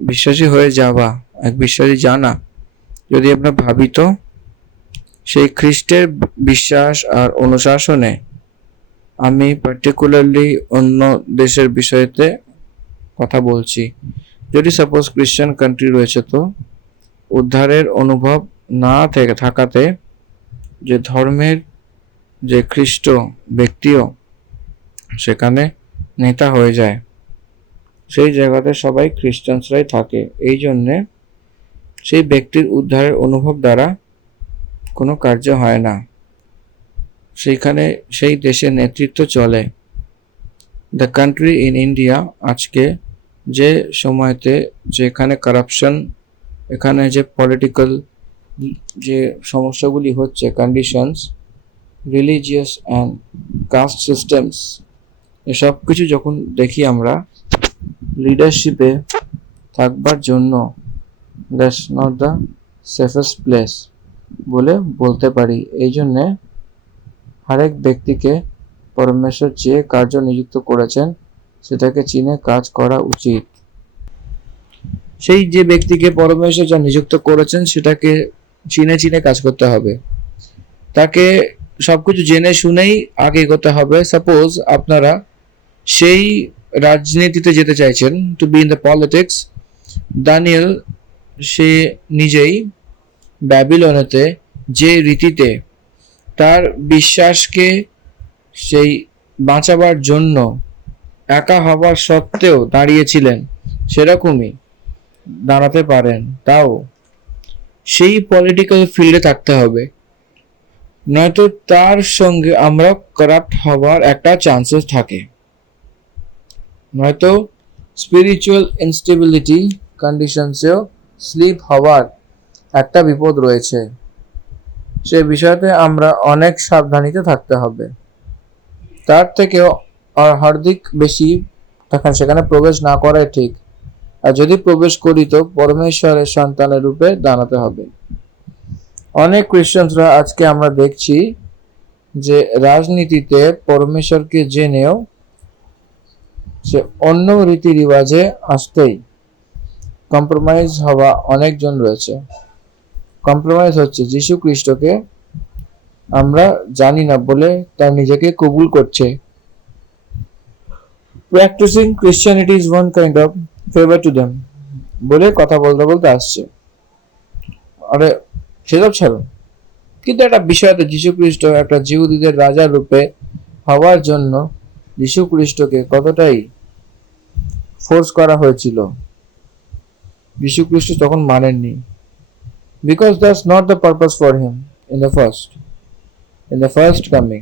বিশ্বাসী হয়ে যাওয়া, এক বিশ্বাসী জানা, যদি আমরা ভাবি তো সেই খ্রিস্টের বিশ্বাস আর অনুশাসনে, আমি পার্টিকুলারলি অন্য দেশের বিষয়তে কথা বলছি, যদি সাপোজ খ্রিস্টান কান্ট্রি রয়েছে, তো উদ্ধারের অনুভব না থেকে থাকাতে যে ধর্মের যে খ্রিস্ট ব্যক্তিও সেখানে নেতা হয়ে যায়, সেই জায়গাতে সবাই খ্রিস্টানসরাই থাকে। এই জন্যে সেই ব্যক্তির উদ্ধারের অনুভব দ্বারা কোনো কার্য হয় না, সেইখানে সেই দেশের নেতৃত্ব চলে। দ্য কান্ট্রি ইন ইন্ডিয়া আজকে যে সময়তে যেখানে কারাপশন, এখানে যে পলিটিক্যাল যে সমস্যাগুলি হচ্ছে, conditions, religious and caste systems, এসব কিছু যখন দেখি আমরা, লিডারশিপে থাকবার জন্য that's not the safest place বলে বলতে পারি। এই জন্যে হরেক ব্যক্তিকে পরমেশ্বর যে কার্য নিযুক্ত করেছেন সেটাকে চিনে কাজ করা উচিত। সেই যে ব্যক্তিকে পরমেশ্বর যা নিযুক্ত করেছেন সেটাকে চিনে চিনে কাজ করতে হবে, তাকে সবকিছু জেনে শুনেই আগে এগোতে হবে। সাপোজ আপনারা সেই রাজনীতিতে যেতে চাইছেন, to be in the politics. Daniel সে নিজেই ব্যাবিলনেতে যে রীতিতে তার বিশ্বাসকে সেই বাঁচাবার জন্য একা হবার সত্ত্বেও দাঁড়িয়েছিলেন, সেরকমই দাঁড়াতে পারেন। তাও সেই পলিটিক্যাল ফিল্ডে থাকতে হবে, নয়তো তার সঙ্গে আমরা কারাপ্ট হওয়ার একটা চান্সেস থাকে, নয়তো স্পিরিচুয়াল ইনস্টেবিলিটি কন্ডিশনসেও স্লিপ হওয়ার একটা বিপদ রয়েছে। সে বিষয়তে আমরা অনেক সাবধানীতে থাকতে হবে। তার থেকেও হার্দিক বেশি তখন সেখানে প্রবেশ না করাই ঠিক, আর যদি প্রবেশ করি তো পরমেশ্বরের সন্তানের রূপে দাঁড়াতে হবে। অনেক খ্রিস্টানরা আজকে আমরা দেখছি যে রাজনীতিতে পরমেশ্বরকে জেনেও সে অন্য রীতি রিবাজে আসতেই কম্প্রোমাইজ হওয়া অনেকজন রয়েছে। কম্প্রোমাইজ হচ্ছে যীশু খ্রিস্টকে আমরা জানি না বলে তার নিজেকে কবুল করছে। Practising Christianity is one kind of favour to them বলে কথা বলতে বলতে আসছে। আরে সেসব ছাড়ো, কিন্তু একটা বিষয়তে যীশু খ্রিস্ট একটা জিহুদীদের রাজা রূপে হওয়ার জন্য যীশু খ্রিস্টকে কতটাই ফোর্স করা হয়েছিল, যীশু খ্রিস্ট তখন মানেননি। Because that's not the purpose for him in the first coming.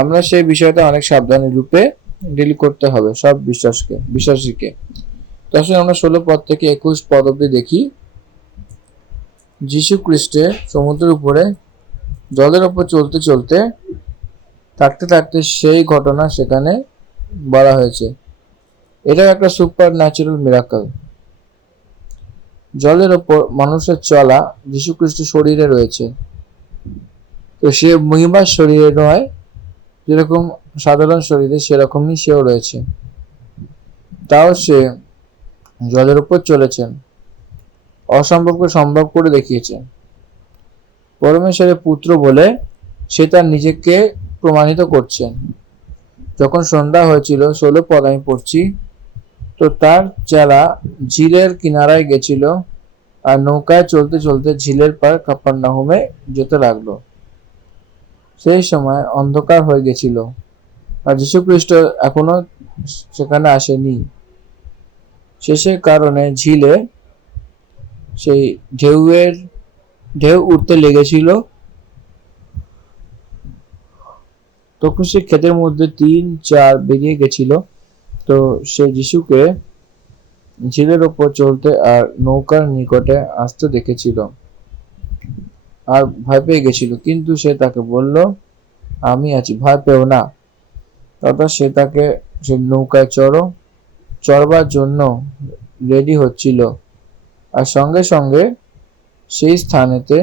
আমরা সেই বিষয়টা অনেক সাবধানী রূপে ডিল করতে হবে সব বিশ্বাসীকে। তখন আমরা 16 পদ থেকে 21 পদ অব্দি দেখি, যীশু খ্রিস্টে সমুদ্রের উপরে জলের ওপর চলতে চলতে থাকতে থাকতে সেই ঘটনা সেখানে বলা হয়েছে। এটা একটা সুপার ন্যাচারাল মিরাকল। জলের ওপর মানুষের চলা যীশু খ্রিস্টের শরীরে রয়েছে, তো সে মহিমার শরীরে নয়, যেরকম সাধারণ শরীরে সেরকমই সেও রয়েছে। তাও সে জলের উপর চলেছেন, অসম্ভবকে সম্ভব করে দেখিয়েছেন। পরমেশ্বরের পুত্র বলে সে তার নিজেকে প্রমাণিত করছেন। যখন সন্ধ্যা হয়েছিল, 16 পদ আমি পড়ছি, তো তার চেলা ঝিলের কিনারায় গেছিল, আর নৌকায় চলতে চলতে ঝিলের পার কাপারনাহুমে যেতে লাগলো। সেই সময় অন্ধকার হয়ে গেছিল, আর যীশু খ্রিস্ট এখনো সেখানে আসেনি। শেষের কারণে ঝিলে সেই ঢেউ উঠতে লেগেছিল। তখন সে ক্ষেতের মধ্যে 3-4 বেরিয়ে গেছিল, তো সে যিশুকে ঝিলের ওপর চলতে আর নৌকার নিকটে আসতে দেখেছিল, আর ভয় পেয়ে গেছিল। কিন্তু সে তাকে বলল, আমি আছি, ভয় পেও না। তথা সে তাকে সে নৌকায় চড়বার জন্য রেডি হচ্ছিল, আর সঙ্গে সঙ্গে সেই স্থানেতে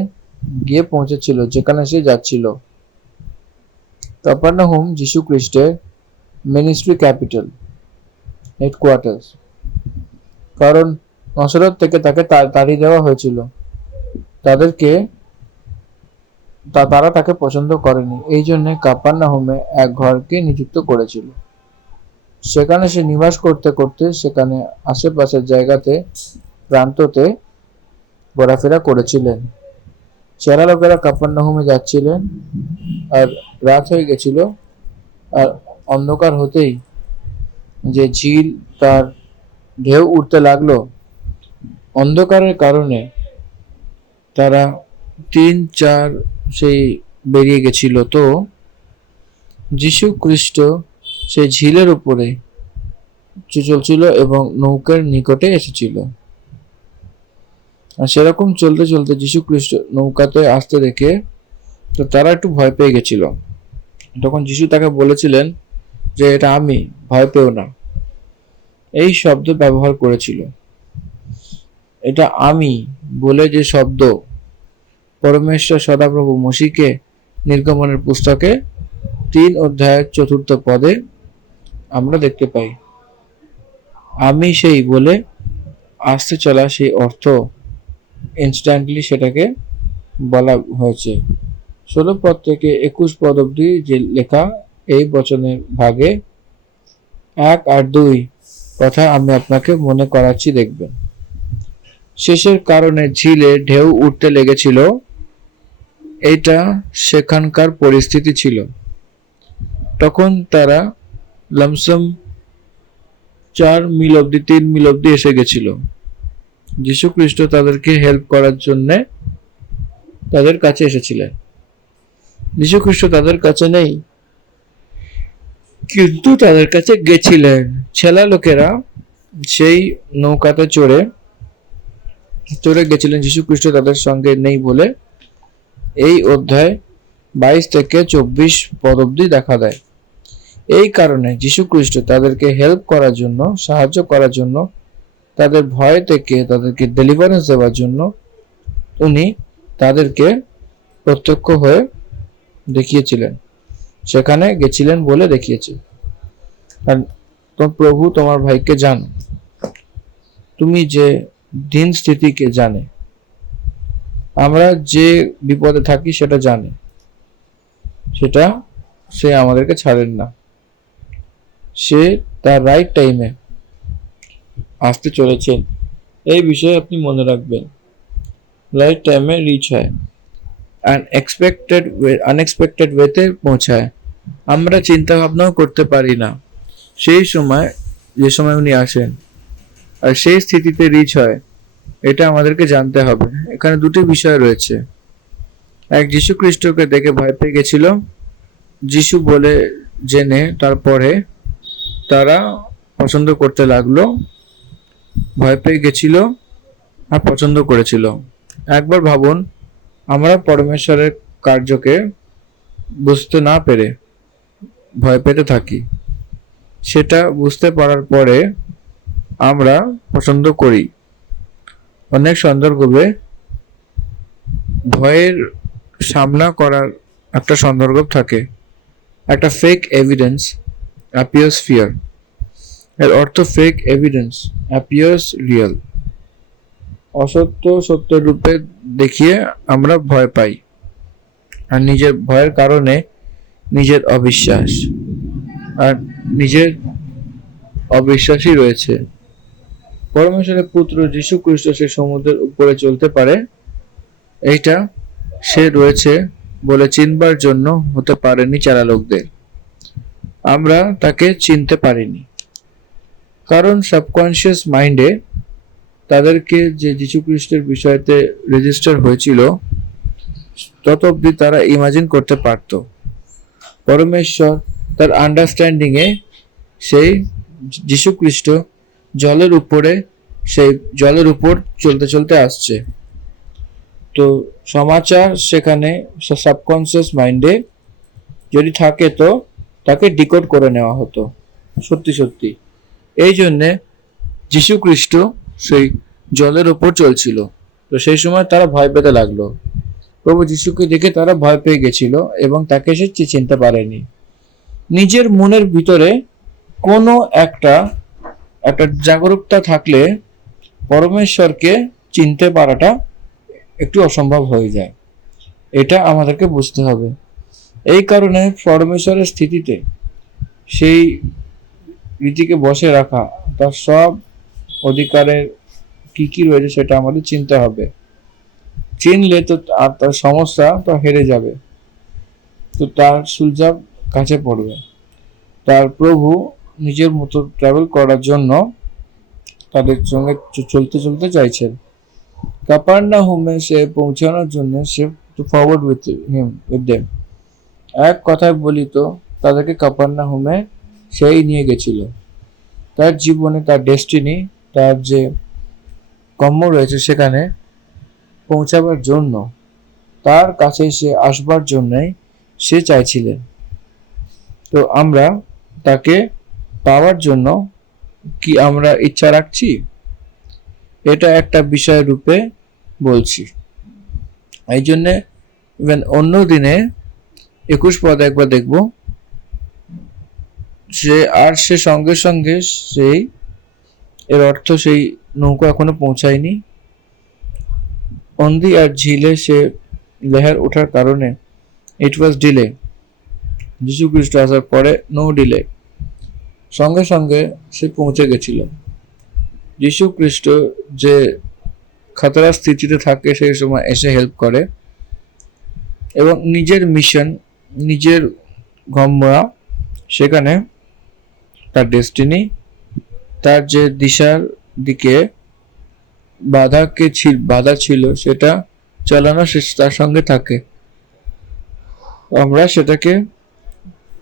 গিয়ে পৌঁছেছিল যেখানে সে যাচ্ছিল। কাপারনাহুম যীশু খ্রিস্টের মিনিস্ট্রি ক্যাপিটাল, হেডকোয়ার্টার্স। কারণ নসরত থেকে তাকে তাড়িয়ে দেওয়া হয়েছিল, তারা তাকে পছন্দ করেনি, এই জন্য কাপারনাহুমে এক ঘরকে নিযুক্ত করেছিল। সেখানে সে নিবাস করতে করতে সেখানে আশেপাশের জায়গাতে প্রান্ততে ঘোরাফেরা করেছিলেন। চেলা লোকেরা কাপারনাহুমে যাচ্ছিলেন, আর রাত হয়ে গেছিল, আর অন্ধকার হতেই যে ঝিল তার ঢেউ উঠতে লাগলো, অন্ধকারের কারণে তারা 3-4 সেই বেরিয়ে গেছিল। তো যীশু খ্রিস্ট সেই ঝিলের উপরে চলছিল এবং নৌকার নিকটে এসেছিল। আর সেরকম চলতে চলতে যীশু খ্রিস্ট নৌকাতে আসতে দেখে তো তারা একটু ভয় পেয়ে গেছিল। তখন যীশু তাকে বলেছিলেন যে এটা আমি, ভয় পেও না। এই শব্দ ব্যবহার করেছিল। এটা আমি বলে যে শব্দ পরমেশ্বর সদাপ্রভু মসিকে নির্গমনের পুস্তকে 3 অধ্যায়ের 4 পদে আমরা দেখতে পাই। আমি সেই বলে আসতে চলা সেই অর্থ ইনস্ট্যান্টলি সেটাকে বলা হয়েছে। 16 পদ থেকে 21 পদ অব্দি যে লেখা এই বচনের ভাগে 1 আর 2 কথা আমি আপনাকে মনে করাচ্ছি, দেখবেন। শেষের কারণে ঝিলে ঢেউ উঠতে লেগেছিল, এটা সেখানকার পরিস্থিতি ছিল। তখন তারা লমসম 4 মিল অব্দি 3 মিল অব্দি এসে গেছিল। যীশু খ্রিস্ট তাদেরকে হেল্প করার জন্য তাদের কাছে এসেছিলেন। যীশু খ্রিস্ট তাদের কাছে নেই, কিন্তু তাদের কাছে গেছিলেন। ছেলা লোকেরা সেই নৌকাতে চড়ে গেছিলেন, যীশু খ্রিস্ট তাদের সঙ্গে নেই বলে এই অধ্যায় 22 থেকে 24 পদ অব্দি দেখা দেয়। এই কারণে যীশু খ্রিস্ট তাদেরকে হেল্প করার জন্য, সাহায্য করার জন্য, তাদের ভয় থেকে তাদেরকে ডেলিভারেন্স দেওয়ার জন্য উনি তাদেরকে প্রত্যক্ষ হয়ে দেখিয়েছিলেন, সেখানে গেছিলেন বলে দেখিয়েছে। তো প্রভু তোমার ভাইকে জানো, তুমি যে দিন স্থিতিকে জানে, আমরা যে বিপদে থাকি সেটা জানে, সেটা সে আমাদেরকে ছাড়েন না। সে তার রাইট টাইমে আসতে চলেছেন, এই বিষয়ে আপনি মনে রাখবেন। রাইট টাইমে রিচ হয়, আনএক্সপেক্টেড ওয়েতে পৌঁছায়। আমরা চিন্তা ভাবনাও করতে পারি না সেই সময়, যে সময় উনি আসেন, আর সেই স্থিতিতে রিচ হয়, এটা আমাদেরকে জানতে হবে। এখানে দুটি বিষয় রয়েছে। এক, যীশু খ্রিস্টকে দেখে ভয় পেয়ে গেছিল, যীশু বলে জেনে তারপরে তারা পছন্দ করতে লাগলো, ভয় পেয়ে গেছিল আর পছন্দ করেছিল। একবার ভাবুন, আমরা পরমেশ্বরের কার্যকে বুঝতে না পেরে ভয় পেতে থাকি, সেটা বুঝতে পারার পরে আমরা পছন্দ করি। অনেক সন্দর্ভে ভয়ের সামনা করার একটা সন্দর্ভ থাকে। একটা ফেক এভিডেন্স অ্যাপিয়ার্স ফিয়ার, এর অর্থ ফেক এভিডেন্স অ্যাপিয়ার্স রিয়েল। অসত্য সত্যের রূপে দেখিয়ে আমরা ভয় পাই, আর নিজের ভয়ের কারণে নিজের অবিশ্বাস, আর নিজের অবিশ্বাসই রয়েছে। পরমেশ্বরের পুত্র যীশু খ্রিস্ট সে সমুদ্রের উপরে চলতে পারে, এইটা সে রয়েছে বলে চিনবার জন্য হতে পারেনি চারা লোকদের। আমরা তাকে চিনতে পারিনি, কারণ সাবকনশিয়াস মাইন্ডে তাদেরকে যে যীশু খ্রিস্টের বিষয়তে রেজিস্টার হয়েছিল, তত অব্দি তারা ইমাজিন করতে পারত। পরমেশ্বর তার আন্ডারস্ট্যান্ডিং এ সেই যীশু খ্রিস্ট জলের উপরে, সেই জলের উপর চলতে চলতে আসছে। তো সমাচার সেখানে সাবকনশিয়াস মাইন্ডে যদি থাকে তো তাকে ডিকোড করে নেওয়া হতো সত্যি সত্যি। এই জন্যে যীশু খ্রিস্ট সেই জলের উপর চলছিল। তো সেই সময় তারা ভয় পেতে লাগলো। প্রভু যীশুকে দেখে তারা ভয় পেয়ে গেছিল এবং তাকে সে চিনতে পারেনি। নিজের মনের ভিতরে কোনো একটা জাগরুকতা থাকলে পরমেশ্বরকে চিনতে পারাটা একটু অসম্ভব হয়ে যায়, এটা আমাদেরকে বুঝতে হবে। এই কারণে পরমেশ্বরের স্থিতিতে সেই রীতিকে বসে রাখা, তার সব অধিকারের কি কি রয়েছে সেটা আমাদের চিনতে হবে। চিনলে তো আর তার সমস্যা তো হেরে যাবে, তো তার সুলঝাব কাছে পড়বে। তার প্রভু নিজের মতো ট্রাভেল করার জন্য তাদের সঙ্গে চলতে চলতে চাইছেন। কাপারনাহুমে সে পৌঁছানোর জন্য সে টু ফরওয়ার্ড উইথ দেম। এক কথায় বলি তো তাদেরকে কাপারনাহুমে সেই নিয়ে গেছিল। তার জীবনে তার ডেস্টিনি, তার যে কর্ম রয়েছে সেখানে পৌঁছাবার জন্য, তার কাছে সে আসবার জন্যই সে চাইছিলেন। তো আমরা তাকে পাওয়ার জন্য কি আমরা ইচ্ছা রাখছি, এটা একটা বিষয় রূপে বলছি। এই জন্যে ইভেন অন্য দিনে 21 পদ একবার দেখব, সে সঙ্গে সঙ্গে সেই, এর অর্থ সেই নৌকা এখনো পৌঁছায়নি। অন্দি আর ঝিলে সে লেহার ওঠার কারণে ইট ওয়াজ ডিলে। যিশু খ্রিস্ট আসার পরে নো ডিলে, সঙ্গে সঙ্গে সে পৌঁছে গেছিল। যিশু খ্রিস্ট যে খাতরা স্থিতিতে থাকে সেই সময় এসে হেল্প করে এবং নিজের মিশন, নিজের গম্যা, সেখানে তার ডেস্টিনি, তার যে দিশার দিকে বাধা ছিল সেটা চালানো সে তার সঙ্গে থাকে। আমরা সেটাকে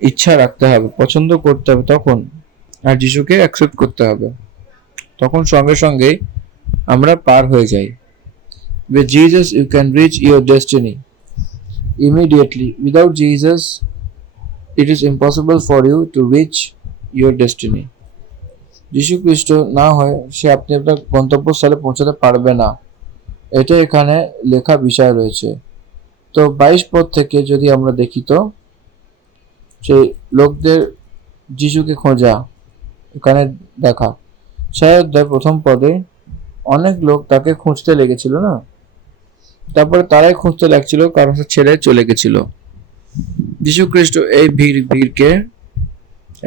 ইচ্ছা রাখতে হবে, পছন্দ করতে হবে তখন, আর যিশুকে অ্যাকসেপ্ট করতে হবে, তখন সঙ্গে সঙ্গেই আমরা পার হয়ে যাই। With Jesus you can reach your destiny immediately. Without Jesus it is impossible for you to reach your destiny. যিশু খ্রিস্ট না হয় সে আপনি আপনার গন্তব্যস্থলে পৌঁছাতে পারবে না, এটা এখানে লেখা বিষয় রয়েছে। তো 22 পদ থেকে যদি আমরা দেখি তো সেই লোকদের যিশুকে খোঁজা এখানে দেখা। 6 অধ্যায় প্রথম পদে অনেক লোক তাকে খুঁজতে লেগেছিল না, তারপরে তারাই খুঁজতে লাগছিল কারণ সে ছেড়ে চলে গেছিল। যিশু খ্রিস্ট এই ভিড়কে,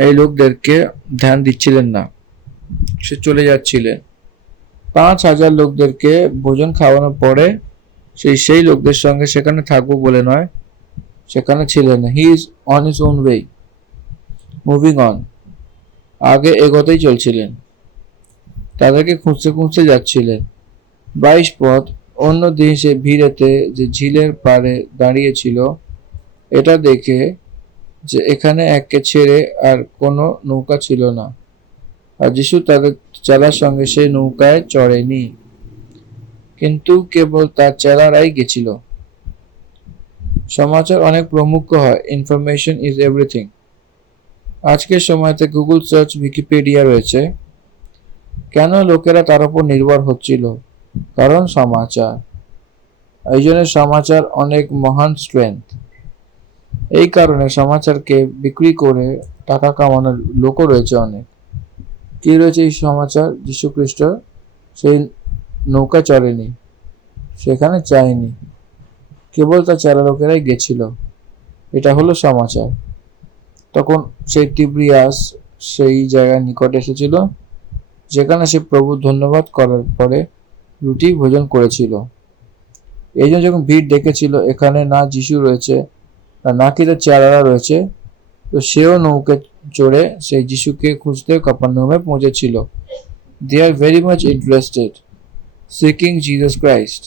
এই লোকদেরকে ধ্যান দিচ্ছিলেন না, সে চলে যাচ্ছিলেন। 5,000 লোকদেরকে ভোজন খাওয়ানোর পরে সেই লোকদের সঙ্গে সেখানে থাকবো বলে নয়, সেখানে ছিলেন না। He is on his own way, moving on, আগে এগোতেই চলছিলেন, তাদেরকে খুঁজতে খুঁজতে যাচ্ছিলেন। 22 পদ, অন্যদিন সে ভিড়েতে যে ঝিলের পাড়ে দাঁড়িয়েছিল এটা দেখে যে এখানে এককে ছেড়ে আর কোনো নৌকা ছিল না, আর যিশু তাদের চেলার সঙ্গে সেই নৌকায় চড়েনি, কিন্তু কেবল তার চেলারাই গেছিল। সমাচার অনেক প্রমুখ হয়, ইনফরমেশন ইজ এভরিথিং। আজকের সময়তে গুগল সার্চ, উইকিপিডিয়া রয়েছে। কেন লোকেরা তার উপর নির্ভর হচ্ছিল? কারণ সমাচার। এই জন্য সমাচার অনেক মহান স্ট্রেংথ। এই কারণে সমাচারকে বিক্রি করে টাকা কামানোর লোকও রয়েছে অনেক। কি রয়েছে এই সমাচার? যীশু খ্রিস্ট সেই নৌকা চড়েনি, সেখানে যায়নি, কেবল তার চেলা লোকেরাই গেছিল, এটা হলো সমাচার। তখন সেই তিব্রিয়াস সেই জায়গার নিকটে এসেছিল যেখানে সে প্রভু ধন্যবাদ করার পরে রুটি ভোজন করেছিল। এই জন্য যখন ভিড় ডেকেছিল এখানে না যিশু রয়েছে না কি তার চেলারা রয়েছে, তো সেও নৌকে চড়ে সেই যিশুকে খুঁজতে কাপারনাহুমে পৌঁছেছিল। They are very much interested seeking Jesus Christ,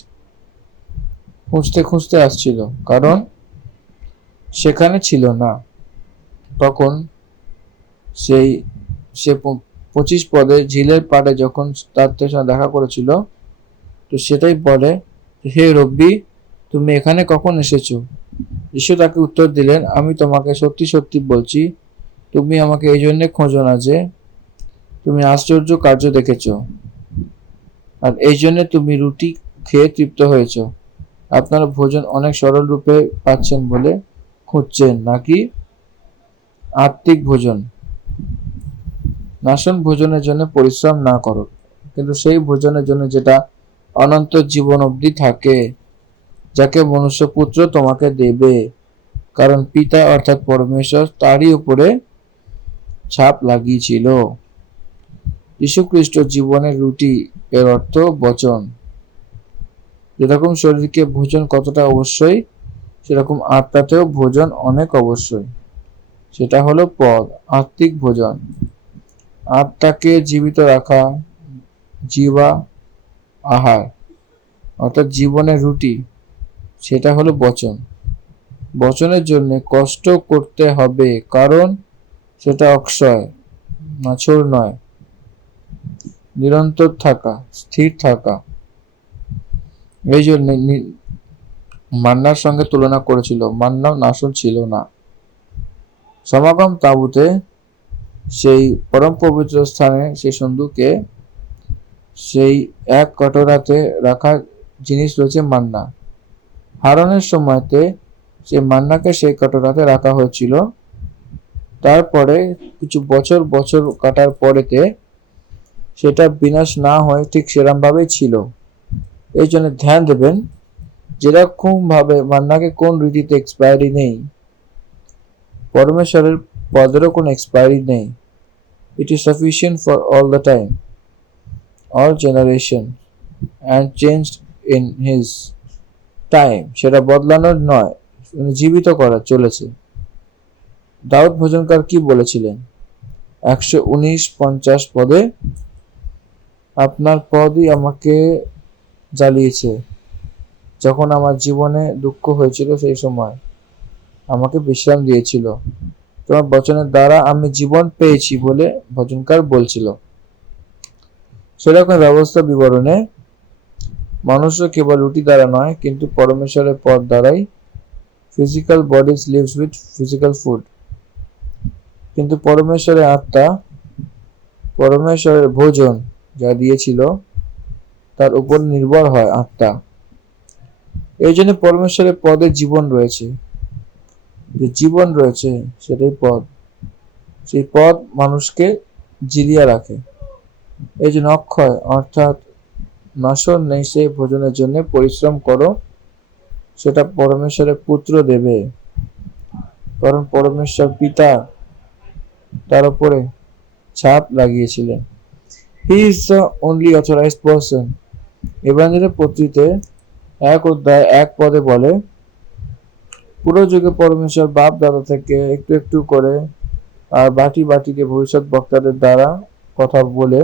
খুঁজতে খুঁজতে আসছিল, কারণ সেখানে ছিল না। তখন সে 25 পদে ঝিলের পাড়ে যখন তার সঙ্গে দেখা করেছিল, তো সেটাই বলে, হে রব্বি, তুমি এখানে কখন এসেছো? যিশু তাকে উত্তর দিলেন, আমি তোমাকে সত্যি সত্যি বলছি, তুমি আমাকে এই জন্যে খোঁজো না যে তুমি আশ্চর্য কার্য দেখেছ, আর এই জন্যে তুমি রুটি খেয়ে তৃপ্ত হয়েছ। আপনারা ভোজন অনেক সরল রূপে পাচ্ছেন বলে খুঁজছেন, নাকি আত্মিক ভোজন। নাশন ভোজনের জন্য পরিশ্রম না করো, কিন্তু সেই ভোজনের জন্য যেটা অনন্ত জীবন অবধি থাকে, যাকে মনুষ্য পুত্র তোমাকে দেবে, কারণ পিতা অর্থাৎ পরমেশ্বর তারই উপরে ছাপ লাগিয়েছিল। যীশু খ্রিস্ট জীবনের রুটি, এর অর্থ বচন। যেরকম শরীরকে ভোজন কতটা অবশ্যই, সেরকম আত্মাতেও ভোজন অনেক অবশ্যই। সেটা হলো পদ, আত্মিক ভোজন। আত্মাকে জীবিত রাখা, জীবা আহার। অর্থাৎ জীবনের রুটি, সেটা হলো বচন। বচনের জন্য কষ্ট করতে হবে, কারণ সেটা অক্ষয়, নাছোড় নয়। নিরন্তর থাকা, স্থির থাকা। এই জন্য মান্নার সঙ্গে তুলনা করেছিল। মান্না নাশন ছিল না। সমাগম তাঁবুতে, সেই পরম পবিত্র স্থানে, সেই সন্দুকে, সেই এক কটোরাতে রাখা জিনিস রয়েছে মান্না। হারনের সময়তে সেই মান্নাকে সেই কটোরাতে রাখা হয়েছিল। তারপরে কিছু বছর বছর কাটার পরেতে সেটা বিনাশ না হয়ে ঠিক সেরকম ভাবেই ছিল। এই জন্য ধ্যান দেবেন, যেরকম ভাবে মান্নাকে কোন রীতিতে এক্সপায়ারি নেই, পরমেশ্বরের পদেরও কোনো এক্সপায়ারি নেই। It is sufficient for all the time, all generation, and changed in his time. সেটা বদলানোর নয়, জীবিত করা চলেছে। দাউদ ভজনকার কি বলেছিলেন? 119-50 পদে, আপনার পদই আমাকে জ্বালিয়েছে। যখন আমার জীবনে দুঃখ হয়েছিল সেই সময় আমাকে বিশ্রাম দিয়েছিল। তোমার বচনের দ্বারা আমি জীবন পেয়েছি বলে ভজনকার বলছিল। সেরকম ব্যবস্থা বিবরণে মানুষও কেবল রুটি দ্বারা নয়, কিন্তু পরমেশ্বরের পদ দ্বারাই। Physical bodies lives with physical food, কিন্তু পরমেশ্বরের আত্মা, পরমেশ্বরের ভোজন যা দিয়েছিল তার উপর নির্ভর হয় আত্মা। এই জন্য পরমেশ্বরের পদে জীবন রয়েছে। যে জীবন রয়েছে সেটাই পদ। সেই পদ মানুষকে জিরিয়া রাখে। এই জন্য অক্ষয় অর্থাৎ নাশন নেই সেই ভোজনের জন্য পরিশ্রম করো, সেটা পরমেশ্বরের পুত্র দেবে। কারণ পরমেশ্বর পিতা তার উপরে ছাপ লাগিয়েছিলেন। He is the only authorised person. এভাঞ্জেলের পত্রিতে 1 অধ্যায় 1 পদে বলে, পুরো যুগে পরমেশ্বর বাপ দাদা থেকে একটু একটু করে আর বাটি বাটিকে ভবিষ্যৎ বক্তাদের দ্বারা কথা বলে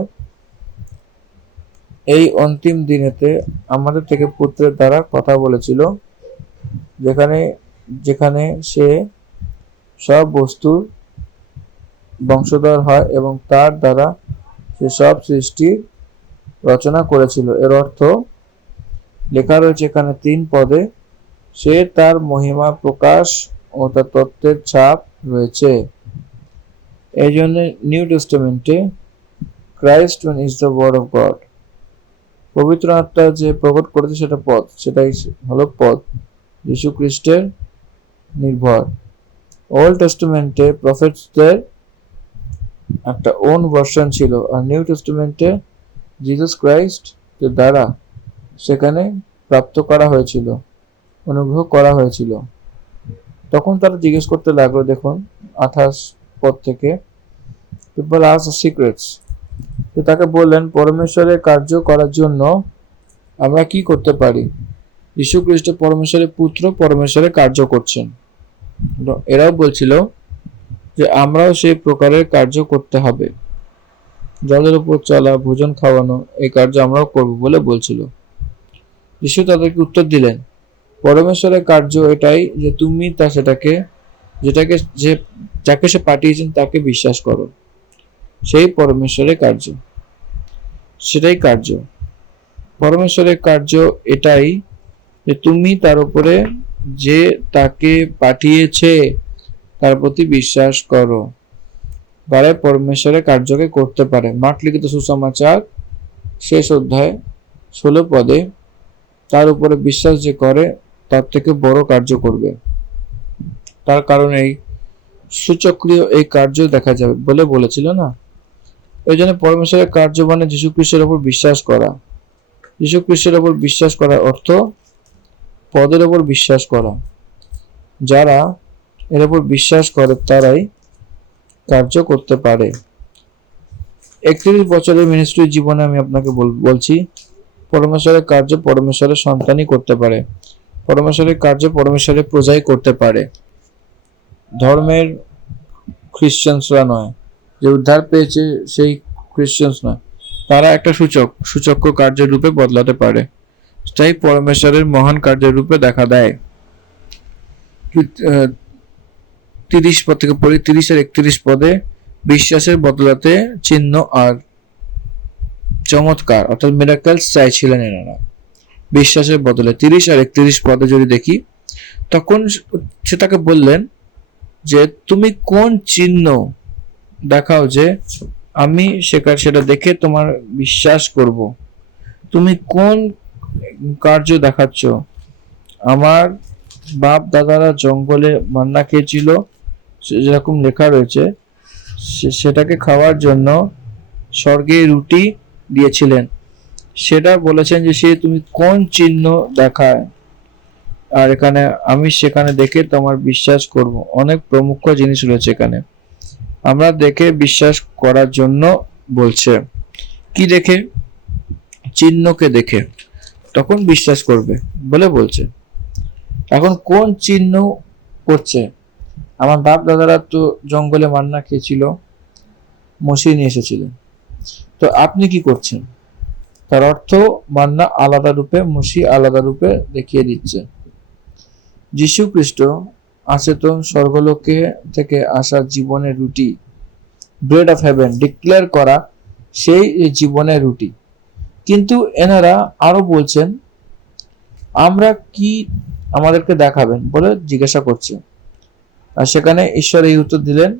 এই অন্তিম দিনেতে আমাদের থেকে পুত্রের দ্বারা কথা বলেছিল, যেখানে যেখানে সে সব বস্তুর বংশধর হয় এবং তার দ্বারা সে সব সৃষ্টি রচনা করেছিল। এর অর্থ লেখা রয়েছে এখানে 3 পদে, সে তার মহিমা প্রকাশ ও তার তত্ত্বের ছাপ রয়েছে। এই জন্য নিউ টেস্টামেন্টে Christ is the word of God. পবিত্র আত্মা যে প্রকট করেছে সেটা পদ, সেটাই হলো পদ, যীশু খ্রিস্টের নির্ভর। ওল্ড টেস্টামেন্টে প্রফেটসদের একটা ওন ভার্সন ছিল, আর নিউ টেস্টামেন্টে জিসাস ক্রাইস্ট এর দ্বারা সেখানে প্রাপ্ত করা হয়েছিল, অনুগ্রহ করা হয়েছিল। তখন তারা জিজ্ঞেস করতে লাগলো, দেখুন 28 পদ থেকে, পিপল আস্ক দ্য সিক্রেটস। তাকে বললেন, পরমেশ্বরের কার্য করার জন্য আমরা কি করতে পারি? যীশু খ্রিস্ট পরমেশ্বরের পুত্র, পরমেশ্বরের কার্য করছেন। এরাও বলছিল যে আমরাও সেই প্রকারের কার্য করতে হবে, জলের উপর চলা, ভোজন খাওয়ানো, এই কার্য আমরাও করব বলে বলছিল। যীশু তাদেরকে উত্তর দিলেন, পরমেশ্বরের কার্য এটাই যে তুমি তা সেটাকে যাকে সে পাঠিয়েছেন তাকে বিশ্বাস করো। সেই পরমেশ্বরের কার্য, সেটাই কার্য। পরমেশ্বরের কার্য এটাই যে তুমি তার উপরে যে তাকে পাঠিয়েছে তার প্রতি বিশ্বাস করো, তারা পরমেশ্বরের কার্যকে করতে পারে। মার্ক লিখিত সুসমাচার শেষ অধ্যায় 16 পদে, তার উপরে বিশ্বাস যে করে তার থেকে বড় কার্য করবে। তার কারণ এই সুচক্রীয় এই কার্য দেখা যাবে বলে বলেছিল না। এই জন্য পরমেশ্বরের কার্য মানে যীশু খ্রিস্টের উপর বিশ্বাস করা। যীশু খ্রিস্টের উপর বিশ্বাস করার অর্থ পদের উপর বিশ্বাস করা। যারা এর উপর বিশ্বাস করে তারাই কার্য করতে পারে। 31 বছরের মিনিস্ট্রি জীবনে আমি আপনাকে বলছি, পরমেশ্বরের কার্য পরমেশ্বরের সন্তানই করতে পারে। পরমেশ্বরের কার্য পরমেশ্বরের প্রজাই করতে পারে, ধর্মের খ্রিস্টানসরা নয়। যে উদ্ধার পেয়েছে সেই খ্রিস্টানস নয়, তারা একটা সূচক কার্যের রূপে বদলাতে পারে। তাই পরমেশ্বরের মহান কার্যের রূপে দেখা দেয়। 30 পদ থেকে পড়ি, 30 আর 31 পদে বিশ্বাসের বদলাতে চিহ্ন আর চমৎকার অর্থাৎ মিরাকলস চাইছিলেন এনারা বিশ্বাসের বদলে। 30 আর 31 পদে যদি দেখি, তখন সে তাকে বললেন যে তুমি কোন চিহ্ন দেখাও যে আমি সেটা দেখে তোমার বিশ্বাস করব। তুমি কোন কার্য দেখাচ্ছ? আমার বাপ দাদারা জঙ্গলে মান্না খেয়েছিল, যেরকম লেখা রয়েছে, সেটাকে খাওয়ার জন্য স্বর্গে রুটি দিয়েছিলেন। সেটা বলেছেন যে সে তুমি কোন চিহ্ন দেখায়, আর এখানে আমি সেখানে দেখে তোমার বিশ্বাস করব। অনেক প্রমুখ জিনিস রয়েছে এখানে, আমরা দেখে বিশ্বাস করার জন্য বলছে। কি দেখে? চিহ্নকে দেখে তখন বিশ্বাস করবে বলে বলছে। এখন কোন চিহ্ন করছে? আমার বাপ দাদারা তো জঙ্গলে মান্না খেয়েছিল, মসি নিয়ে এসেছিলেন, তো আপনি কি করছেন? তার অর্থ মান্না আলাদা রূপে, মসি আলাদা রূপে দেখিয়ে দিচ্ছে। যীশু খ্রিস্ট আচেতন স্বর্গলোকে থেকে আসা জীবনের রুটি, ব্রেড অফ হেভেন ডিক্লেয়ার করা সেই জীবনের রুটি। কিন্তু এনারা আরো বলছেন আমরা কি আমাদেরকে দেখাবেন বলে জিজ্ঞাসা করছে। আর সেখানে ঈশ্বর এই উত্তর দিলেন,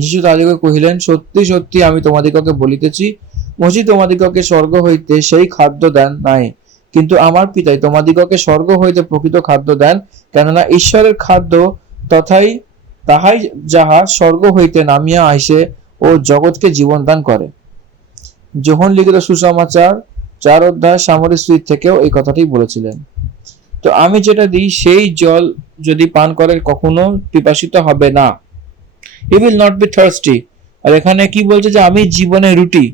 যীশু তাদেরকে কহিলেন, সত্যি সত্যি আমি তোমাদিগকে বলিতেছি, মসি তোমাদিগকে স্বর্গ হইতে সেই খাদ্য দেন নাই, কিন্তু আমার পিতাই তোমাদিগকে স্বর্গ হইতে প্রকৃত খাদ্য দেন। কেননা ঈশ্বরের খাদ্য তাহাই যাহা স্বর্গ হইতে নামিয়া আইসে ও জগৎকে জীবন দান করে। যোহন লিখিত সুসমাচার 4 অধ্যায় সামরি স্ত্রীর থেকেও এই কথাটি বলেছিলেন। তো আমি যেটা দিই সেই জল যদি পান করে কখনো পিপাসিত হবে না, he will not be thirsty। আর এখানে কি বলছে যে আমি জীবনের রুটি,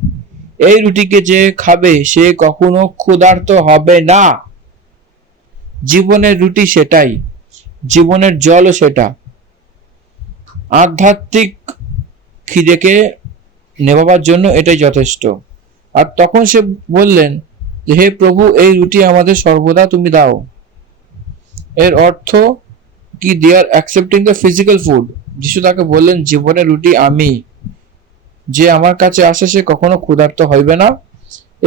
এই রুটিকে যে খাবে সে কখনো ক্ষুধার্ত হবে না। জীবনের রুটি সেটাই, জীবনের জলও সেটা। আধ্যাত্মিক খিদেকে নেভাবার জন্য এটাই যথেষ্ট। আর তখন সে বললেন যে হে প্রভু, এই রুটি আমাদের সর্বদা তুমি দাও। এর অর্থ কি? They are accepting the physical food. যিশু তাকে বললেন জীবনের রুটি আমি, যে আমার কাছে আসে সে কখনো ক্ষুধার্ত হইবে না,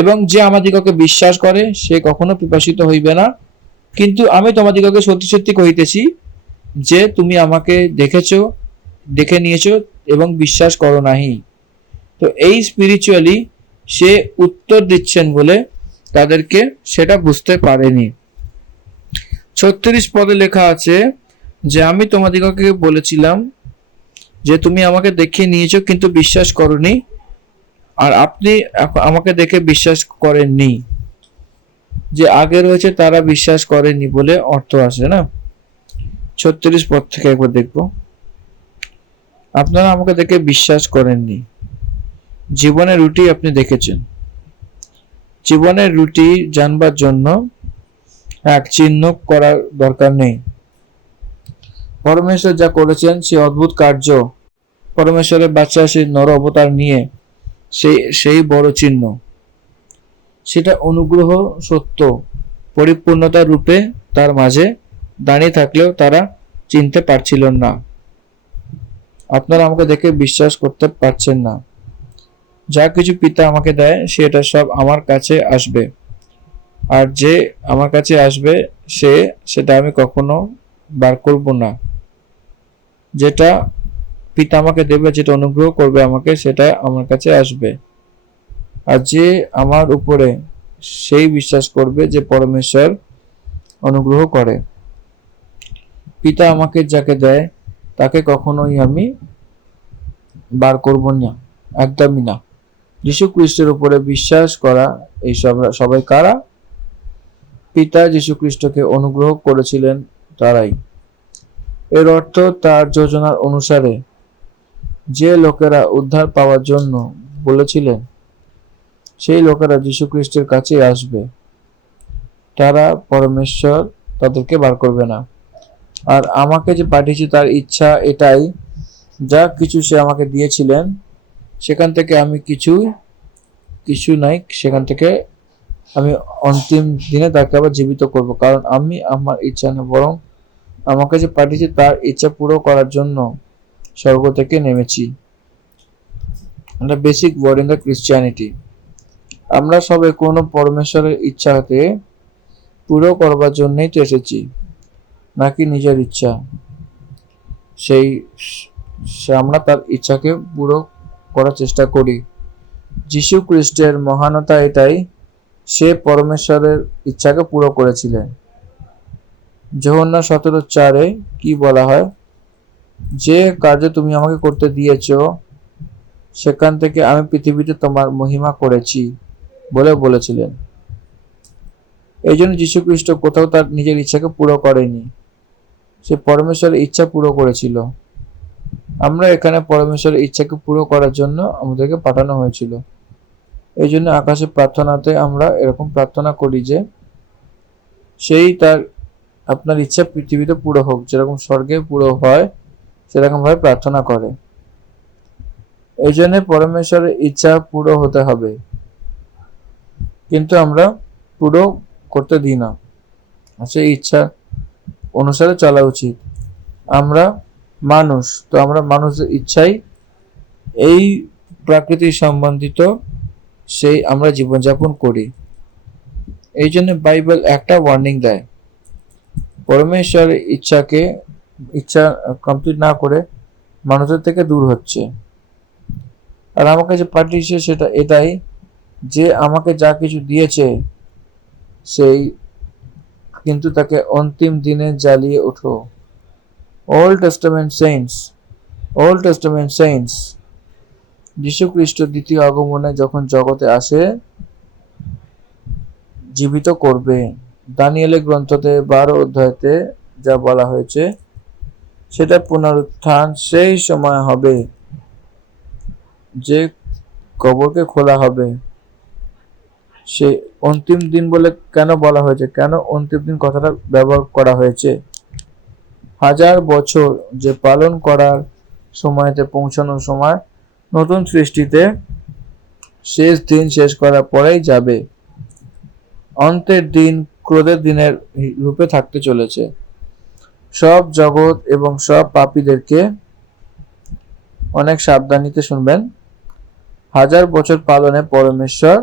এবং যে আমাদিগকে বিশ্বাস করে সে কখনো পিপাসিত হইবে না। কিন্তু আমি তোমাদিগকে সত্যি সত্যি কহিতেছি যে তুমি আমাকে দেখে নিয়েছো এবং বিশ্বাস করো নাহি। তো এই স্পিরিচুয়ালি সে উত্তর দিচ্ছেন বলে তাদেরকে সেটা বুঝতে পারেনি। 36 পদে লেখা আছে যে আমি তোমাদিগকে বলেছিলাম যে তুমি আমাকে দেখে নিয়েছো কিন্তু বিশ্বাস করোনি, আর আপনি আমাকে দেখে বিশ্বাস করেননি। যে আগে রয়েছে তারা বিশ্বাস করেনি বলে অর্থ আসে না। 36 পদ থেকে একবার দেখবো। আপনারা আমাকে দেখে বিশ্বাস করেননি। জীবনের রুটি আপনি দেখেছেন। জীবনের রুটি জানবার জন্য এক চিহ্ন করার দরকার নেই। পরমেশ্বর যা করেছেন সে অদ্ভুত কার্য, পরমেশ্বরের বাচ্চা সেই নর অবতার নিয়ে সেই বড় চিহ্ন, সেটা অনুগ্রহ সত্য পরিপূর্ণতার রূপে তার মাঝে দাঁড়িয়ে থাকলেও তারা চিনতে পারছিলেন না। আপনারা আমাকে দেখে বিশ্বাস করতে পারছেন না। যা কিছু পিতা আমাকে দেয় সেটা সব আমার কাছে আসবে, আর যে আমার কাছে আসবে সেটা আমি কখনো বার করব না। যেটা পিতা আমাকে দেবে, যেটা অনুগ্রহ করবে আমাকে, সেটা আমার কাছে আসবে। আর যে আমার উপরে সেই বিশ্বাস করবে যে পরমেশ্বর অনুগ্রহ করে। পিতা আমাকে যাকে দেয় তাকে কখনোই আমি বার করব না, একদমই না। যীশু খ্রিস্টের উপরে বিশ্বাস করা এই সবাই কারা? পিতা যীশু খ্রিস্টকে অনুগ্রহ করেছিলেন তারাই। এর অর্থ তার যোজনার অনুসারে যে লোকেরা উদ্ধার পাওয়ার জন্য বলেছিলেন সেই লোকেরা যীশু খ্রিস্টের কাছে আসবে। তারা পরমেশ্বর তাদেরকে বার করবে না। আর আমাকে যে পাঠিয়েছে তার ইচ্ছা এটাই, যা কিছু সে আমাকে দিয়েছিলেন সেখান থেকে আমি কিছু নাই সেখান থেকে আমি অন্তিম দিনে তাকে আবার জীবিত করব, কারণ আমি আমার ইচ্ছা না, বরং আমাকে যে পাঠিয়েছে তার ইচ্ছা পুরো করার জন্য স্বর্গ থেকে নেমেছি। Basic word in the Christianity. আমরা সবাই কোনো পরমেশ্বরের ইচ্ছাকে পুরো করবার জন্যই তো এসেছি, নাকি নিজের ইচ্ছা। সেই আমরা তার ইচ্ছাকে পুরো করার চেষ্টা করি। যীশু খ্রিস্টের মহানতা এটাই, সে পরমেশ্বরের ইচ্ছাকে পুরো করেছিলেন। যোহন্না 17:4 কি বলা হয়? যে কার্য তুমি আমাকে করতে দিয়েছ সেখান থেকে আমি পৃথিবীতে তোমার মহিমা করেছি বলে বলেছিলেন। এই জন্য যীশু খ্রিস্ট কোথাও তার নিজের ইচ্ছাকে পুরো করেনি, সে পরমেশ্বরের ইচ্ছা পুরো করেছিল। আমরা এখানে পরমেশ্বরের ইচ্ছাকে পুরো করার জন্য আমাদেরকে পাঠানো হয়েছিল। এই জন্য আকাশে প্রার্থনাতে আমরা এরকম প্রার্থনা করি যে সেই তার আপনার ইচ্ছা পৃথিবীতে পুরো হোক, যেরকম স্বর্গে পুরো হয় সেরকম ভাবে প্রার্থনা করে। এই জন্য পরমেশ্বরের ইচ্ছা পুরো হতে হবে, কিন্তু আমরা পুরো করতে দিই না, সেই ইচ্ছা অনুসারে চলা উচিত। আমরা মানুষ, তো আমরা মানুষের ইচ্ছাই এই প্রাকৃতিক সম্বন্ধিত সেই আমরা জীবনযাপন করি। এই জন্য বাইবেল একটা ওয়ার্নিং দেয়, পরমেশ্বরের ইচ্ছা কমপ্লিট না করে মানুষের থেকে দূর হচ্ছে। আর আমাকে যে পাঠিয়েছে সেটা এটাই, যে আমাকে যা কিছু দিয়েছে সেই কিন্তু তাকে অন্তিম দিনে জ্বালিয়ে ওঠো। ওল্ড টেস্টামেন্ট সেইন্টস যীশু খ্রিস্ট দ্বিতীয় আগমনে যখন জগতে আসে জীবিত করবে। দানিয়েলের গ্রন্থতে 12 অধ্যায়তে যা বলা হয়েছে সেটা পুনরুত্থান সেই সময় হবে যে কবরকে খোলা হবে। সে অন্তিম দিন বলে কেন বলা হয়েছে, কেন অন্তিম দিন কথাটা ব্যবহার করা হয়েছে? 1000 বছর যে পালন করার সময়তে পৌঁছানোর সময় নতুন সৃষ্টিতে শেষ দিন শেষ করার পরেই যাবে। অন্তের দিন ক্রোধের দিনের রূপে থাকতে চলেছে। সব জগৎ এবং সব পাপীদেরকে অনেক সাবধানিতে শুনবেন। 1000 বছর পালনে পরমেশ্বর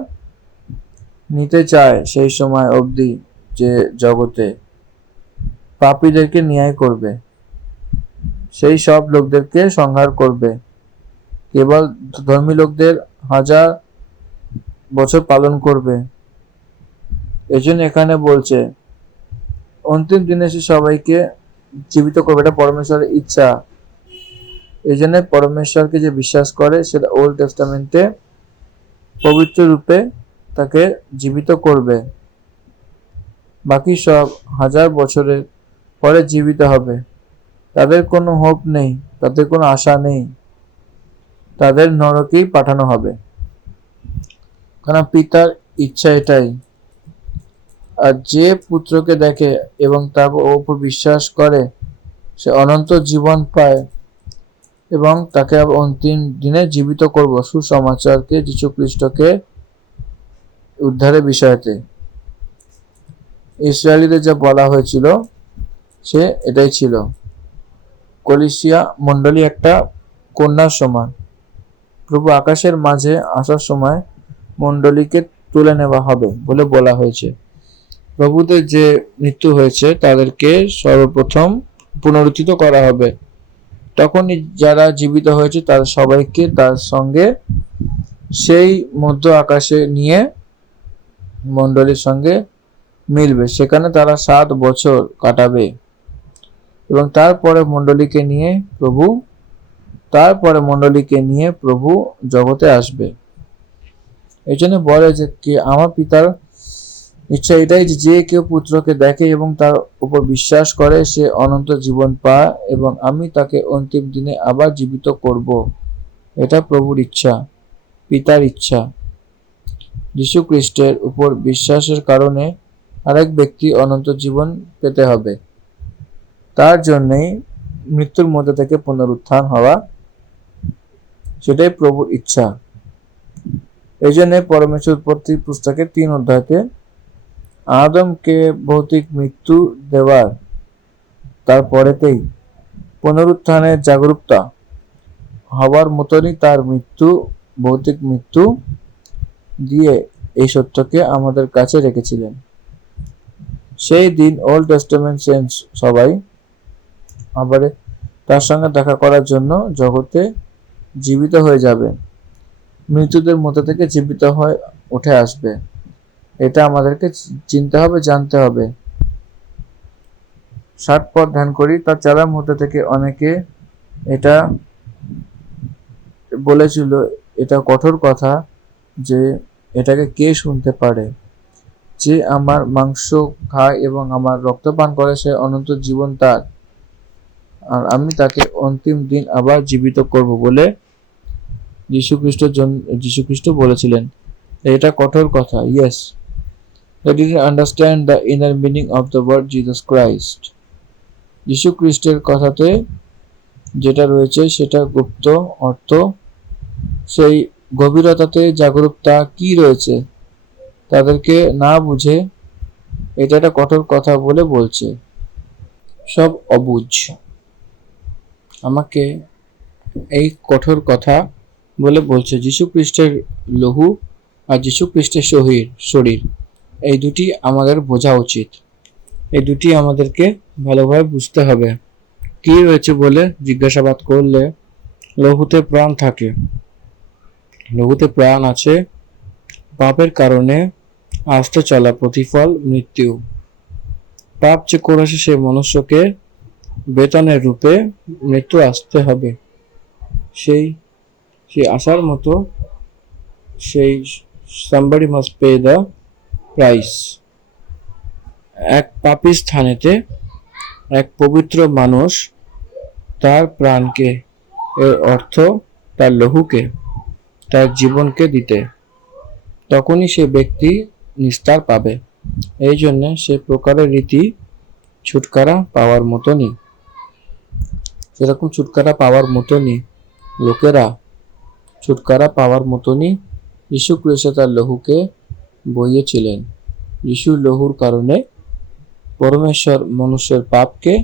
নিতে চায় সেই সময় অবধি যে জগতে পাপীদেরকে ন্যায় করবে, সেই সব লোকদেরকে সংহার করবে। কেবল ধর্মী লোকদের 1000 বছর পালন করবে। এজন্য এখানে বলছে অন্তিম দিনে সে সবাইকে জীবিত করবে, এটা পরমেশ্বরের ইচ্ছা। এই জন্য পরমেশ্বরকে যে বিশ্বাস করে সেটা ওল্ড টেস্টামেন্টে পবিত্র রূপে তাকে জীবিত করবে। বাকি সব 1000 বছরের পরে জীবিত হবে, তাদের কোনো হোপ নেই, তাদের কোনো আশা নেই, তাদের নরকেই পাঠানো হবে। কারণ পিতার ইচ্ছা এটাই। আর যে পুত্রকে দেখে এবং তার উপর বিশ্বাস করে সে অনন্ত জীবন পায়, এবং তাকে অন্তিম দিনে জীবিত করব সুসমাচারকে, যীশু খ্রিস্টকে উদ্ধারের বিষয়তে। ইসরায়েলীদের যা বলা হয়েছিল সে এটাই ছিল। কলিসিয়া মণ্ডলী একটা কন্যার সমান। প্রভু আকাশের মাঝে আসার সময় মণ্ডলীকে তুলে নেওয়া হবে বলে বলা হয়েছে। প্রভুদের যে মৃত্যু হয়েছে তাদেরকে সর্বপ্রথম পুনরুত্থিত করা হবে। তখন যারা জীবিত হয়েছে তাদের সবাইকে তার সঙ্গে সেই মধ্য আকাশে নিয়ে মণ্ডলীর সঙ্গে মিলবে, সেখানে তারা 7 বছর কাটাবে এবং তারপরে মণ্ডলীকে নিয়ে প্রভু জগতে আসবে। এই জন্য বলে যে আমার পিতার ইচ্ছা এটাই যে কেউ পুত্রকে দেখে এবং তার উপর বিশ্বাস করে সে অনন্ত জীবন পায়, এবং আমি তাকে অন্তিম দিনে আবার জীবিত করব। এটা প্রভুর ইচ্ছা, পিতার ইচ্ছা। যীশু খ্রিস্টের উপর বিশ্বাসের কারণে আরেক ব্যক্তি অনন্ত জীবন পেতে হবে। তার জন্যই মৃত্যুর মধ্যে থেকে পুনরুত্থান হওয়া, সেটাই প্রভুর ইচ্ছা। এই জন্য পরমেশ্বর উৎপত্তি পুস্তকের 3 অধ্যায়তে আদমকে ভৌতিক মৃত্যু দেওয়ার তারপরেতেই পুনরুত্থানের জাগরুকতা হবার মতনই তার মৃত্যু, ভৌতিক মৃত্যু দিয়ে এই সত্যকে আমাদের কাছে রেখেছিলেন। সেই দিন ওল্ড টেস্টামেন্ট সেন্টস সবাই আবার তার সঙ্গে দেখা করার জন্য জগতে জীবিত হয়ে যাবে, মৃত্যুদের মধ্যে থেকে জীবিত হয়ে উঠে আসবে। এটা আমাদেরকে চিনতে হবে, জানতে হবে। 60 পথ ধ্যান করি তার চালার মধ্যে থেকে অনেকে এটা বলেছিল, এটা কঠোর কথা যে এটাকে কে শুনতে পারে, যে আমার মাংস খায় এবং আমার রক্ত পান করে সে অনন্ত জীবন তার, আর আমি তাকে অন্তিম দিন আবার জীবিত করব বলে যীশুখ্রিস্ট বলেছিলেন। এটা কঠোর কথা। Yes, they didn't understand the inner meaning of the word Jesus Christ. যীশু খ্রিস্টের কথাতে যেটা রয়েছে সেটা গুপ্ত অর্থ, সেই গভীরতাতে জাগরুকতা কি রয়েছে তাদেরকে না বুঝে এটা একটা কঠোর কথা বলে বলছে। সব অবুঝ আমাকে এই কঠোর কথা বলে বলছে। যীশু খ্রিস্টের লহু আর যীশু খ্রিস্টের শরীর এই দুটি আমাদের বোঝা উচিত। এই দুটি আমাদেরকে ভালোভাবে বুঝতে হবে। কি রয়েছে বলে জিজ্ঞাসাবাদ করলে লহুতে প্রাণ থাকে, লহুতে প্রাণ আছে। পাপের কারণে আসতে চলা প্রতিফল মৃত্যু। পাপ যে করেছে সেই মনুষ্যকে বেতনের রূপে মৃত্যু আসতে হবে। সেই আসার মতো সেই somebody must pay the price. এক পাপী স্থানেতে এক পবিত্র মানুষ তার প্রাণকে, এর অর্থ তার লহুকে, তার জীবনকে দিতে, তখনই সে ব্যক্তি নিস্তার পাবে। এই জন্য সে প্রকারের রীতি ছুটকারা পাওয়ার মতনই, সেরকম ছুটকারা পাওয়ার মতনই লোকেরা ছুটকারা পাওয়ার মতনই যীশু খ্রিস্ট তার লহুকে বইয়েছিলেন। যীশুর লহুর কারণে পরমেশ্বর মনুষ্যের পাপকে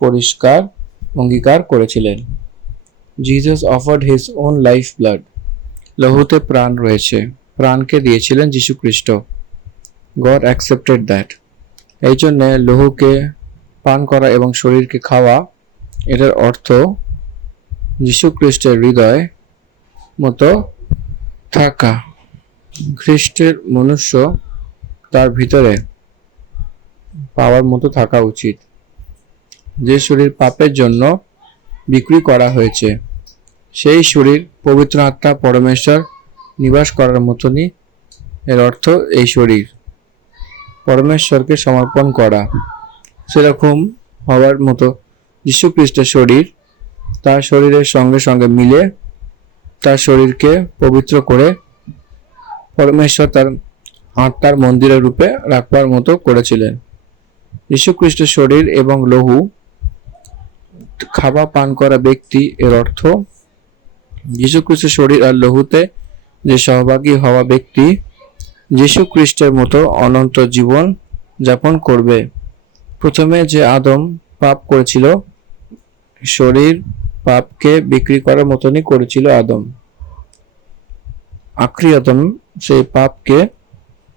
পরিষ্কার অঙ্গীকার করেছিলেন। Jesus offered his own life blood. লহুতে প্রাণ রয়েছে, প্রাণকে দিয়েছিলেন যীশু খ্রিস্ট। God accepted that. এই জন্য লহুকে পান করা এবং শরীরকে খাওয়া, এটার অর্থ যীশু খ্রিস্টের হৃদয় মতো থাকা। খ্রিস্টের মনুষ্য তার ভিতরে পাওয়ার মতো থাকা উচিত। যে শরীর পাপের জন্য বিক্রি করা হয়েছে, সেই শরীর পবিত্র আত্মা পরমেশ্বর নিবাস করার মতনই, এর অর্থ এই শরীর পরমেশ্বরকে সমর্পণ করা। সেরকম হওয়ার মতো যীশু খ্রিস্টের শরীর তার শরীরের সঙ্গে সঙ্গে মিলে তার শরীরকে পবিত্র করে পরমেশ্বর তার আত্মার মন্দিরের রূপে রাখবার মতো করেছিলেন। যীশু খ্রিস্টের শরীর এবং লহু খাওয়া পান করা ব্যক্তি, এর অর্থ যীশু খ্রিস্টের শরীর আর লহুতে যে সহভাগী হওয়া ব্যক্তি যীশু খ্রিস্টের মতো অনন্ত জীবন যাপন করবে। প্রথমে যে আদম পাপ করেছিল, শরীর পাপকে বিক্রি করার মতনই করেছিল আদম। আখরি আদম সেই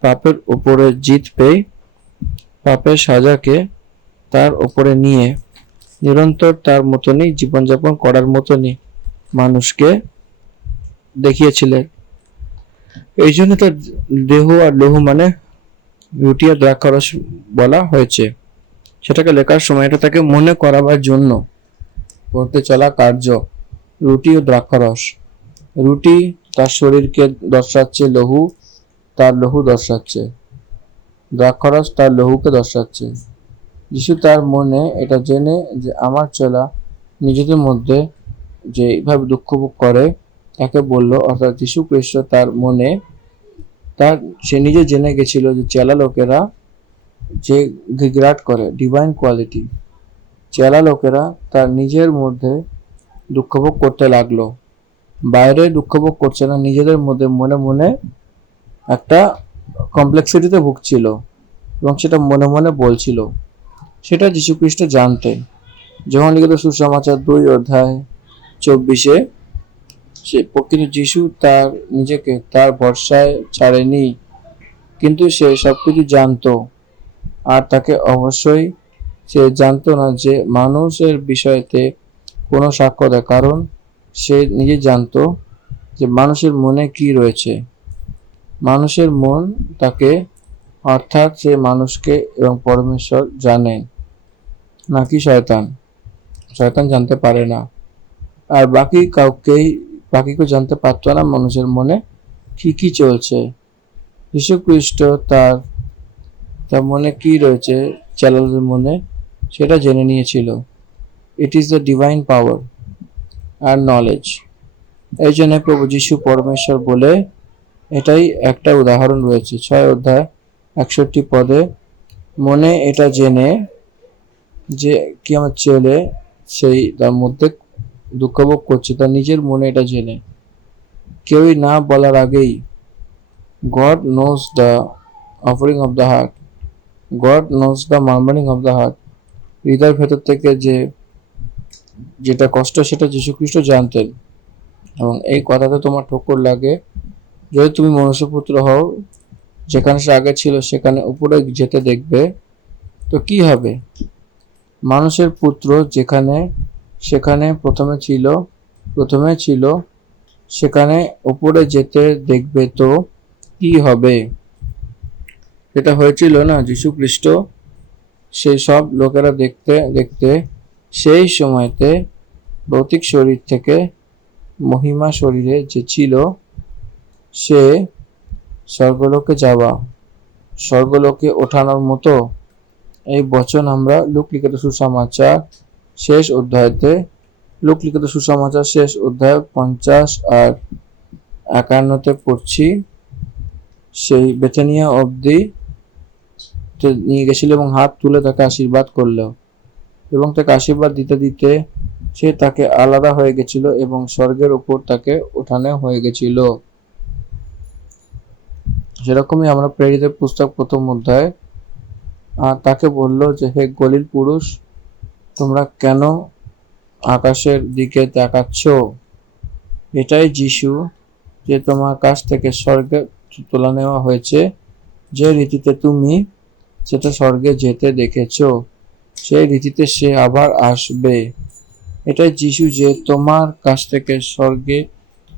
পাপের উপরে জিত পেয়ে পাপের সাজাকে তার উপরে নিয়ে নিরন্তর তার মতনই জীবনযাপন করার মতনই মানুষকে দেখিয়েছিলেন। এই জন্য তার দেহ আর লহু মানে রুটি আর দ্রাক্ষারস বলা হয়েছে। সেটাকে লেখার সময় এটা তাকে মনে করাবার জন্য করতে চলা কার্য। রুটি ও দ্রাক্ষারস, রুটি তার শরীরকে দর্শাচ্ছে, লহু তার লহু দর্শাচ্ছে, দ্রাক্ষারস তার লহুকে দর্শাচ্ছে। যিশু তার মনে এটা জেনে যে আমার চলা নিজেদের মধ্যে যে এইভাবে দুঃখ ভোগ করে তাকে বলল, অর্থাৎ যীশু খ্রিস্ট তার মনে সে নিজে জেনে গেছিল যে চেলা লোকেরা যে গিগরাট করে ডিভাইন কোয়ালিটি, চেলা লোকেরা তার নিজের মধ্যে দুঃখ ভোগ করতে লাগলো। বাইরে দুঃখ ভোগ করছে না, নিজেদের মধ্যে মনে মনে একটা কমপ্লেক্সিটিতে ভুগছিল এবং সেটা মনে মনে বলছিল। সেটা যীশুখ্রিস্ট জানতেন। যখন লিখিত সুসমাচার 2 অধ্যায় 24 সে কিন্তু যিশু তার নিজেকে তার ভরসায় ছাড়েনি, কিন্তু সে সবকিছু জানতো। আর তাকে অবশ্যই সে জানতো না যে মানুষের বিষয়তে কোনো সাক্ষ্য দেয়, কারণ সে নিজে জানতো যে মানুষের মনে কি রয়েছে। মানুষের মন তাকে, অর্থাৎ সে মানুষকে এবং পরমেশ্বর জানে, নাকি শয়তান। শয়তান জানতে পারে না। আর বাকি কেউ জানতে পারতো না মানুষের মনে কি কি চলছে। যীশুখ্রিস্ট তার তার মনে কি রয়েছে, চেলাদের মনে, সেটা জেনে নিয়েছিল। It is the divine power আর নলেজ। এই জন্য প্রভু যীশু পরমেশ্বর বলে এটাই একটা উদাহরণ রয়েছে 6 অধ্যায় 61 মনে এটা জেনে যে কি আমার ছেলে সেই তার মধ্যে দুঃখ ভোগ করছে, তার নিজের মনে এটা জেনে কেউই না বলার আগেই God knows the offering of the heart, God knows the murmuring of the heart। হৃদয়ের ভেতর থেকে যেটা কষ্ট সেটা যীশুখ্রিস্ট জানতেন। এবং এই কথাতে তোমার ঠোকর লাগে, যদি তুমি মনুষ্যপুত্র হও, যেখানে সে আগে ছিল সেখানে উপরে যেতে দেখবে, তো কি হবে? মানুষের পুত্র সেখানে প্রথমে ছিল সেখানে উপরে যেতে দেখবে, তো কি হবে? এটা হয়েছিল না যীশুখ্রিস্ট সেই সব লোকেরা দেখতে দেখতে সেই সময়তে ভৌতিক শরীর থেকে মহিমা শরীরে যে ছিল সে স্বর্গলোকে ওঠানোর মতো এই বচন আমরা লুক লিখিত সুসমাচার শেষ অধ্যায় 50 আর 51 পড়ছি। সেই বেথানিয়া অবধি নিয়ে গেছিল এবং হাত তুলে তাকে আশীর্বাদ করলো, এবং তাকে আশীর্বাদ দিতে দিতে সে তাকে আলাদা হয়ে গেছিল এবং স্বর্গের উপর তাকে ওঠানো হয়ে গেছিল। সেরকমই আমরা প্রেরিতের পুস্তক 1 অধ্যায় আর তাকে বলল যে, হে গলিল পুরুষ, তোমরা কেন আকাশের দিকে তাকাচ্ছ? এটাই যিশু যে তোমার কাছ থেকে স্বর্গে তোলা নেওয়া হয়েছে, যে রীতিতে তুমি সেটা স্বর্গে যেতে দেখেছ, সেই রীতিতে সে আবার আসবে। এটাই যিশু যে তোমার কাছ থেকে স্বর্গে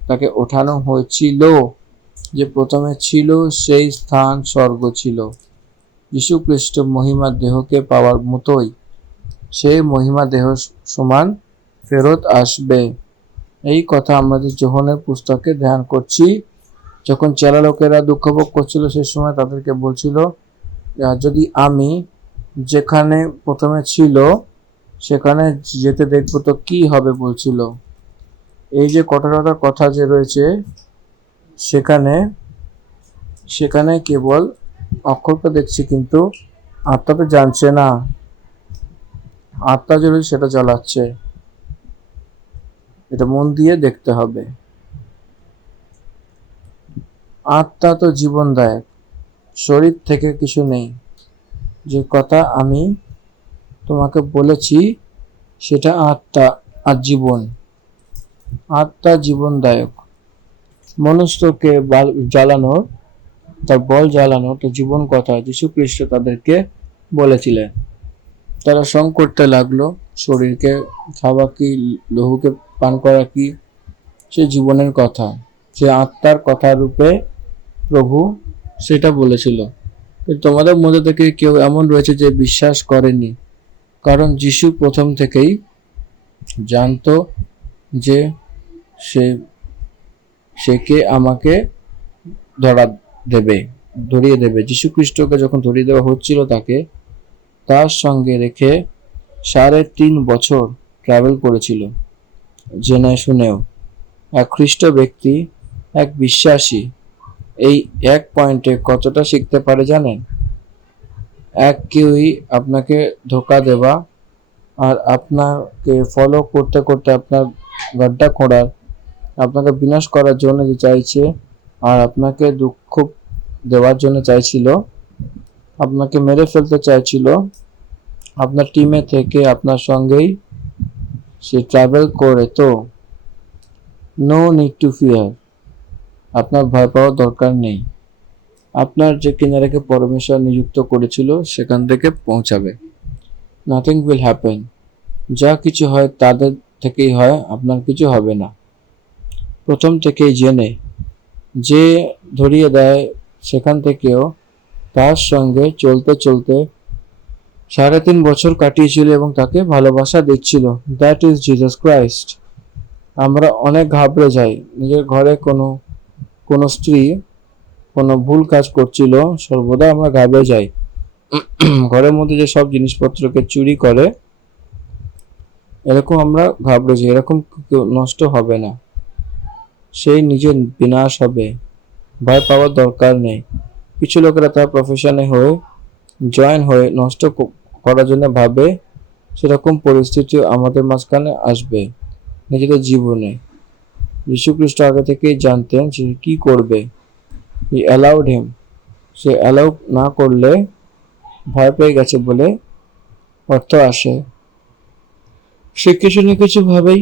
তাকে ওঠানো হয়েছিল, যে প্রথমে ছিল সেই স্থান স্বর্গ ছিল। যীশু খ্রিস্ট মহিমা দেহকে পাওয়ার মতোই সেই মহিমা দেহ সমান ফেরত আসবে। এই কথা আমাদের যোহনের পুস্তকে ধ্যান করছি। যখন চেলা লোকেরা দুঃখ ভোগ করছিল সেই সময় তাদেরকে বলছিল, যদি আমি যেখানে প্রথমে ছিল সেখানে যেতে দেখবো তো কি হবে বলছিল। এই যে কঠোরতার কথা যে রয়েছে সেখানে কেবল অক্ষরকে দেখছি, কিন্তু আত্মাকে জানছে না। আত্মা যে রয়েছে সেটা জ্বালাচ্ছে, এটা মন দিয়ে দেখতে হবে। আত্মা তো জীবনদায়ক, শরীর থেকে কিছু নেই। যে কথা আমি তোমাকে বলেছি সেটা আত্মা আর জীবন। আত্মা জীবনদায়ক। মনুষ্যকে জ্বালানোর, তার বল জ্বালানোর তো জীবন কথা যীশু খ্রিস্ট তাদেরকে বলেছিলেন। তারা সং করতে লাগলো, শরীরকে খাওয়া কি, লহুকে পান করা কি, সে জীবনের কথা, সে আত্মার কথা রূপে প্রভু সেটা বলেছিল। কিন্তু তোমাদের মধ্যে থেকে কেউ এমন রয়েছে যে বিশ্বাস করেনি, কারণ যিশু প্রথম থেকেই জানতো যে সে কে আমাকে ধরিয়ে দেবে। যীশু খ্রিস্টকে যখন ধরিয়ে দেওয়া হচ্ছিল তার সঙ্গে রেখে 3.5 বছর ট্রাভেল করেছিল, জেনে শুনেও। এক খ্রিস্ট ব্যক্তি, এক বিশ্বাসী এই এক পয়েন্টে কতটা শিখতে পারে জানেন? কেউই আপনাকে ধোকা দেওয়া আর আপনাকে ফলো করতে করতে আপনার গাড্ডা খোঁড়ার আপনাকে বিনাশ করার জন্য যে চাইছে, আর আপনাকে দুঃখ দেওয়ার জন্য চাইছিল, আপনাকে মেরে ফেলতে চাইছিল, আপনার টিমে থেকে আপনার সঙ্গেই সে ট্রাভেল করে, তো নো নিড টু ফিয়ার, আপনার ভয় পাওয়ার দরকার নেই। আপনার যে কিনারাকে পরমেশ্বর নিযুক্ত করেছিল সেখান থেকে পৌঁছাবে। নাথিং উইল হ্যাপেন, যা কিছু হয় তাদের থেকেই হয়, আপনার কিছু হবে না। প্রথম থেকেই জেনে যে ধরিয়ে দেয় সেখান থেকেও তার সঙ্গে চলতে চলতে 3.5 বছর কাটিয়েছিল এবং তাকে ভালোবাসা দিচ্ছিল। That is Jesus Christ. আমরা অনেক ঘাবড়ে যাই, নিজের ঘরে কোনো স্ত্রী কোনো ভুল কাজ করছিল, সর্বদা আমরা ঘাবড়ে যাই। ঘরের মধ্যে যে সব জিনিসপত্রকে চুরি করে, এরকম আমরা ঘাবড়ে যাই, এরকম কেউ নষ্ট হবে না, সেই নিজের বিনাশ হবে, ভয় পাওয়ার দরকার নেই। কিছু লোকেরা তার প্রফেশনে হয়ে জয়েন হয়ে নষ্ট করার জন্য ভাবে, সেরকম পরিস্থিতি আমাদের মাঝখানে আসবে নিজেদের জীবনে। যীশু খ্রিস্ট আগে থেকেই জানতেন সে কি করবে। হি অ্যালাউড হিম, সে অ্যালাউ না করলে ভয় পেয়ে গেছে বলে অর্থ আসে, সে কিছু না কিছু ভাবেই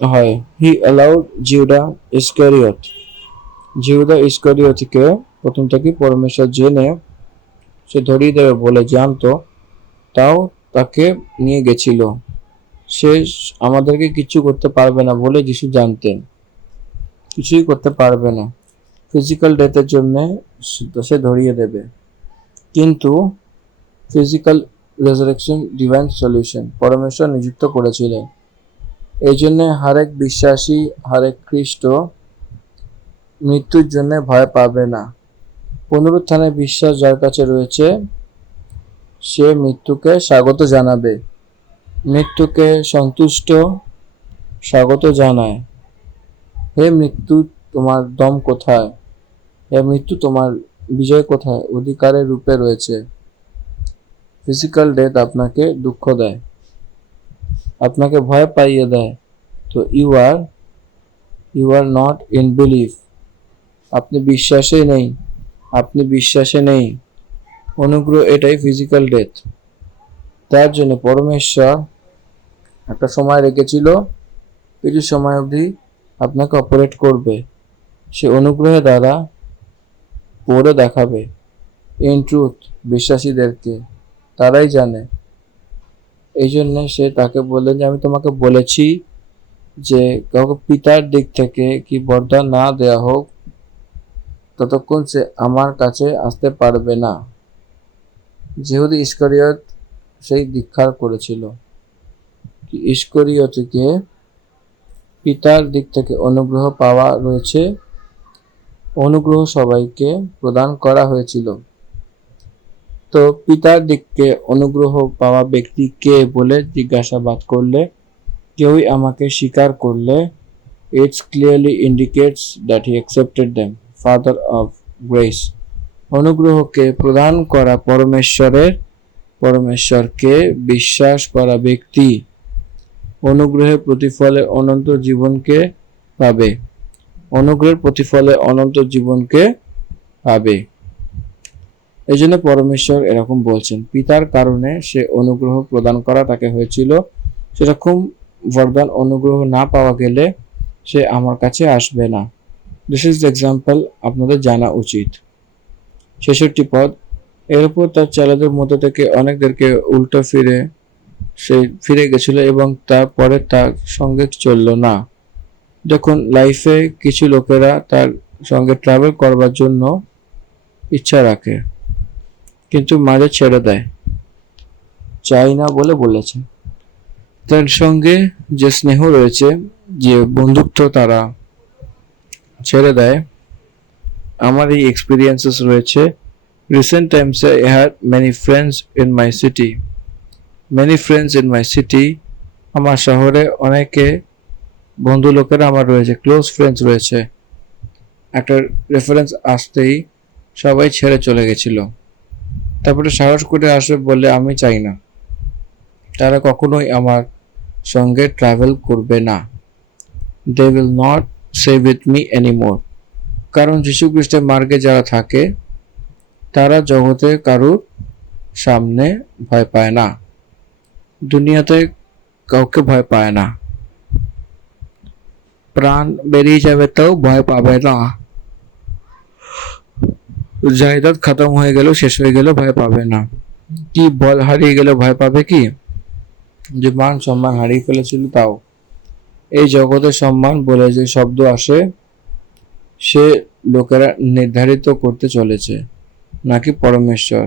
হয়। হি অ্যালাউড জিউডা ইস্কারিয়তকে প্রথম থেকে পরমেশ্বর জেনে সে ধরিয়ে দেবে বলে জানতো, তাও তাকে নিয়ে গেছিল। সে আমাদেরকে কিছু করতে পারবে না বলে যিশু জানতেন, কিছুই করতে পারবে না। ফিজিক্যাল ডেথের জন্য সে ধরিয়ে দেবে, কিন্তু ফিজিক্যাল রেজারেকশন ডিভাইন সলিউশন পরমেশ্বর নিযুক্ত করেছিলেন। এই জন্য হরেক বিশ্বাসী, হরেক খ্রিস্ট মৃত্যুর জন্য ভয় পাবে না। পুনরুত্থানের বিশ্বাস যার কাছে রয়েছে সে মৃত্যুকে স্বাগত জানাবে, মৃত্যুকে সন্তুষ্ট স্বাগত জানায়। হে মৃত্যু, তোমার দম কোথায়? হে মৃত্যু, তোমার বিজয় কোথায়? অধিকারের রূপে রয়েছে। ফিজিক্যাল ডেথ আপনাকে দুঃখ দেয়, আপনাকে ভয় পাইয়ে দেয়, তো you are not in belief, আপনি বিশ্বাসে নেই। অনুগ্রহ এটাই ফিজিক্যাল ডেথ। তার জন্য পরমেশ্বর একটা সময় রেখেছিল, কিছু সময় অবধি আপনাকে অপারেট করবে, সে অনুগ্রহের দ্বারা পড়ে দেখাবে। ইন ট্রুথ, বিশ্বাসীদেরকে তারাই জানে। এই জন্য সে তাকে বললেন যে আমি তোমাকে বলেছি যে কাউকে পিতার দিক থেকে কি বরদান না দেয়া হোক ততক্ষণ সে আমার কাছে আসতে পারবে না। যেহেতু ইস্করিয়ত সেই দীক্ষার করেছিল, ইস্করিয়তকে পিতার দিক থেকে অনুগ্রহ পাওয়া রয়েছে, অনুগ্রহ সবাইকে প্রদান করা হয়েছিল। তো পিতার দিককে অনুগ্রহ পাওয়া ব্যক্তি কে বলে জিজ্ঞাসাবাদ করলে, কেউই আমাকে স্বীকার করলে, it's clearly indicates that he accepted them, father of grace. অনুগ্রহকে প্রদান করা পরমেশ্বরকে বিশ্বাস করা ব্যক্তি অনুগ্রহের প্রতিফলে অনন্ত জীবনকে পাবে, অনুগ্রহের প্রতিফলে অনন্ত জীবনকে পাবে। এই জন্য পরমেশ্বর এরকম বলছেন, পিতার কারণে সে অনুগ্রহ প্রদান করা তাকে হয়েছিল, সেরকম বরদান অনুগ্রহ না পাওয়া গেলে সে আমার কাছে আসবে না। দিস ইজ দ্য এক্সাম্পল, আপনাদের জানা উচিত। 66 পদ। এরপর তার ছেলেদের মধ্যে থেকে অনেকদেরকে উল্টো ফিরে গেছিল এবং তারপরে তার সঙ্গে চলল না। যখন লাইফে কিছু লোকেরা তার সঙ্গে ট্রাভেল করবার জন্য ইচ্ছা রাখে কিন্তু মাঝে ছেড়ে দেয়, চাই না বলে বলেছে, তার সঙ্গে যে স্নেহ রয়েছে, যে বন্ধুত্ব তারা ছেড়ে দেয়। আমার এই এক্সপিরিয়েন্সেস রয়েছে। রিসেন্ট টাইমসে I had many friends in my city. আমার শহরে অনেকে বন্ধু লোকেরা আমার রয়েছে, ক্লোজ ফ্রেন্ডস রয়েছে। একটা রেফারেন্স আসতেই সবাই ছেড়ে চলে গেছিল। তারপরে সাহস করে আসবে বলে আমি চাই না, তারা কখনোই আমার সঙ্গে ট্রাভেল করবে না। They will not say with me anymore. কারণ যীশু খ্রিস্টের মার্গে যারা থাকে তারা জগতে কারুর সামনে ভয় পায় না, দুনিয়াতে কাউকে ভয় পায় না। প্রাণ বেরিয়ে যাবে তাও ভয় পাবে না, জায়দাদ খতম হয়ে গেল, শেষ হয়ে গেল, ভয় পাবে না। কি বল হারিয়ে গেল ভয় পাবে কি? যে মান সম্মান হারিয়ে ফেলেছিল তাও। এই জগতের সম্মান বলে যে শব্দ আসে সে লোকেরা নির্ধারিত করতে চলেছে নাকি পরমেশ্বর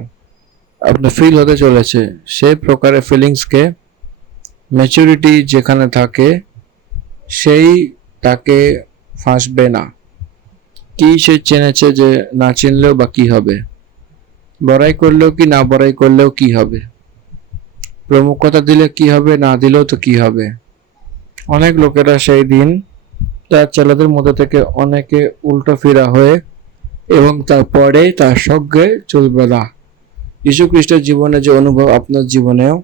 আপনার ফিল হতে চলেছে সেই প্রকারের ফিলিংসকে। ম্যাচুরিটি যেখানে থাকে সেই তাকে ফাঁসবে না। কি সে চেনেছে যে না চিনলেও বা কি হবে, বড়াই করলেও কি না বড়াই করলেও কি হবে, প্রমুখতা দিলে কি হবে না দিলেও তো কি হবে। অনেক লোকেরা সেই দিন তার ছেলেদের মধ্যে থেকে অনেকে উল্টো ফিরা হয়ে এবং তারপরে তার সঙ্গে চলবে না। যীশু খ্রিস্টের জীবনে যে অনুভব আপনার জীবনেও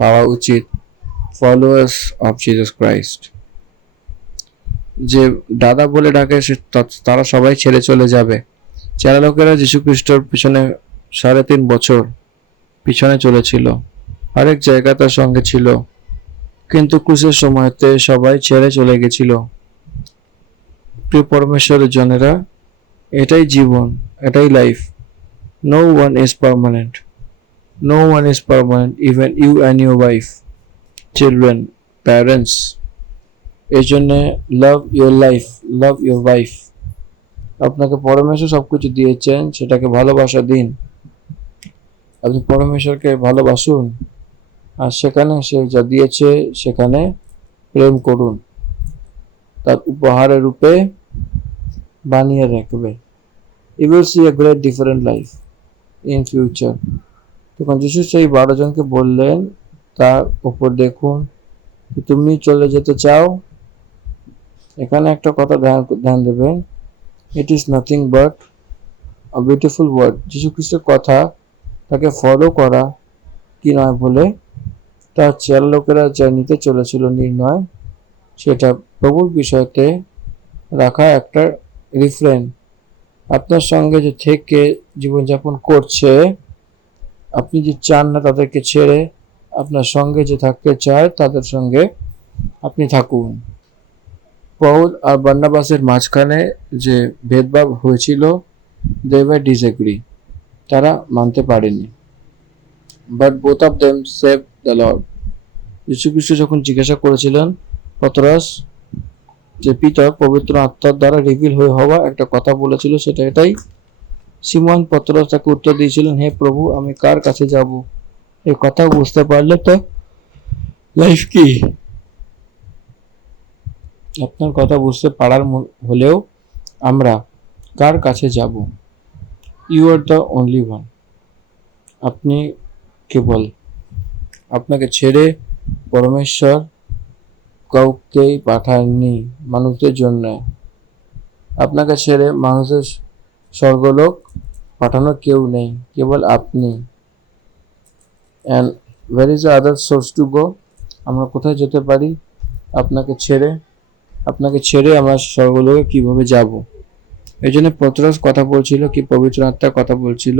পাওয়া উচিত। ফলোয়ার্স অফ জিসাস ক্রাইস্ট যে দাদা বলে ডাকে তারা সবাই ছেড়ে চলে যাবে। যারা লোকেরা যীশু খ্রিস্টর পিছনে 3.5 বছর পিছনে চলেছিল, আরেক জায়গা তার সঙ্গে ছিল, কিন্তু ক্রুশের সময়তে সবাই ছেড়ে চলে গেছিল। প্রিয় পরমেশ্বরের জনেরা, এটাই জীবন, এটাই life. No one is permanent, no one is permanent, even you and your wife, children, parents. এই জন্যে love your life, love your wife. আপনাকে পরমেশ্বর সবকিছু দিয়েছেন, সেটাকে ভালোবাসা দিন। আপনি পরমেশ্বরকে ভালোবাসুন আর সেখানে সে যা দিয়েছে সেখানে প্রেম করুন, তার উপহারের রূপে বানিয়ে রাখবে। You will see a great different life in future. তখন যিশু সেই 12 জনকে বললেন, তার উপর দেখুন, তুমি চলে যেতে চাও। এখানে একটা কথা ধ্যান দেবেন, it is nothing but a beautiful word. যীশু খ্রিস্টের কথা তাকে ফলো করা কি নয় বলে তার চেলা লোকেরা যা নিতে চলেছিল নির্ণয়, সেটা প্রভুর বিষয়তে রাখা একটা রিফ্রেন। আপনার সঙ্গে যে থেকে জীবনযাপন করছে, আপনি যে চান না তাদেরকে ছেড়ে, আপনার সঙ্গে যে থাকতে চায় তাদের সঙ্গে আপনি থাকুন। পৌল আর বার্নাবাসের মাঝখানে যে ভেদভাব হয়েছিল, they were disagree, তারা মানতে পারেনি। But both of them save the Lord. যীশু খ্রিস্ট যখন জিজ্ঞাসা করেছিলেন পতরস যে পিতর পবিত্র আত্মার দ্বারা রিভিল হয়ে হওয়া একটা কথা বলেছিল, সেটা এটাই। সিমন পতরস তাকে উত্তর দিয়েছিলেন, হে প্রভু, আমি কার কাছে যাব? এই কথা বুঝতে পারলে তো লাইফ কি। আপনার কথা বুঝতে পারার হলেও আমরা কার কাছে যাব? You are the only one. আপনি কেবল। আপনাকে ছেড়ে পরমেশ্বর কাউকেই পাঠাননি মানুষদের জন্য। আপনাকে ছেড়ে মানুষের স্বর্গলোক পাঠানোর কেউ নেই, কেবল আপনি। And where is the other source to go? আমরা কোথায় যেতে পারি আপনাকে ছেড়ে? আপনাকে ছেড়ে আমরা স্বর্গলোকে কিভাবে যাব? এই জন্য পতরস কথা বলছিল, কি পবিত্র আত্মার কথা বলছিল।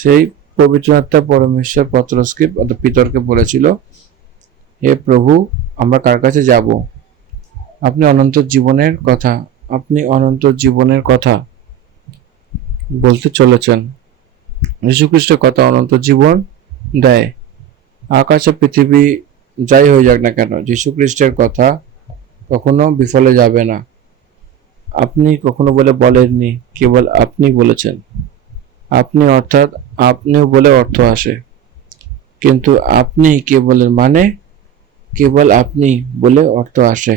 সেই পবিত্র আত্মা পরমেশ্বর পতরসকে পিতরকে বলেছিল, হে প্রভু, আমরা কার কাছে যাব? আপনি অনন্ত জীবনের কথা, আপনি অনন্ত জীবনের কথা বলতে চলেছেন। যীশুখ্রিস্টের কথা অনন্ত জীবন দেয়। আকাশে পৃথিবী যাই হয়ে যাক না কেন, যীশুখ্রিস্টের কথা কখনো বিফলে যাবে না। আপনি কখনো বলে বলেননি, কেবল আপনি বলেছেন। আপনি অর্থাৎ আপনিও বলে অর্থ আসে, কিন্তু আপনি কেবলের মানে কেবল আপনি বলে অর্থ আসে।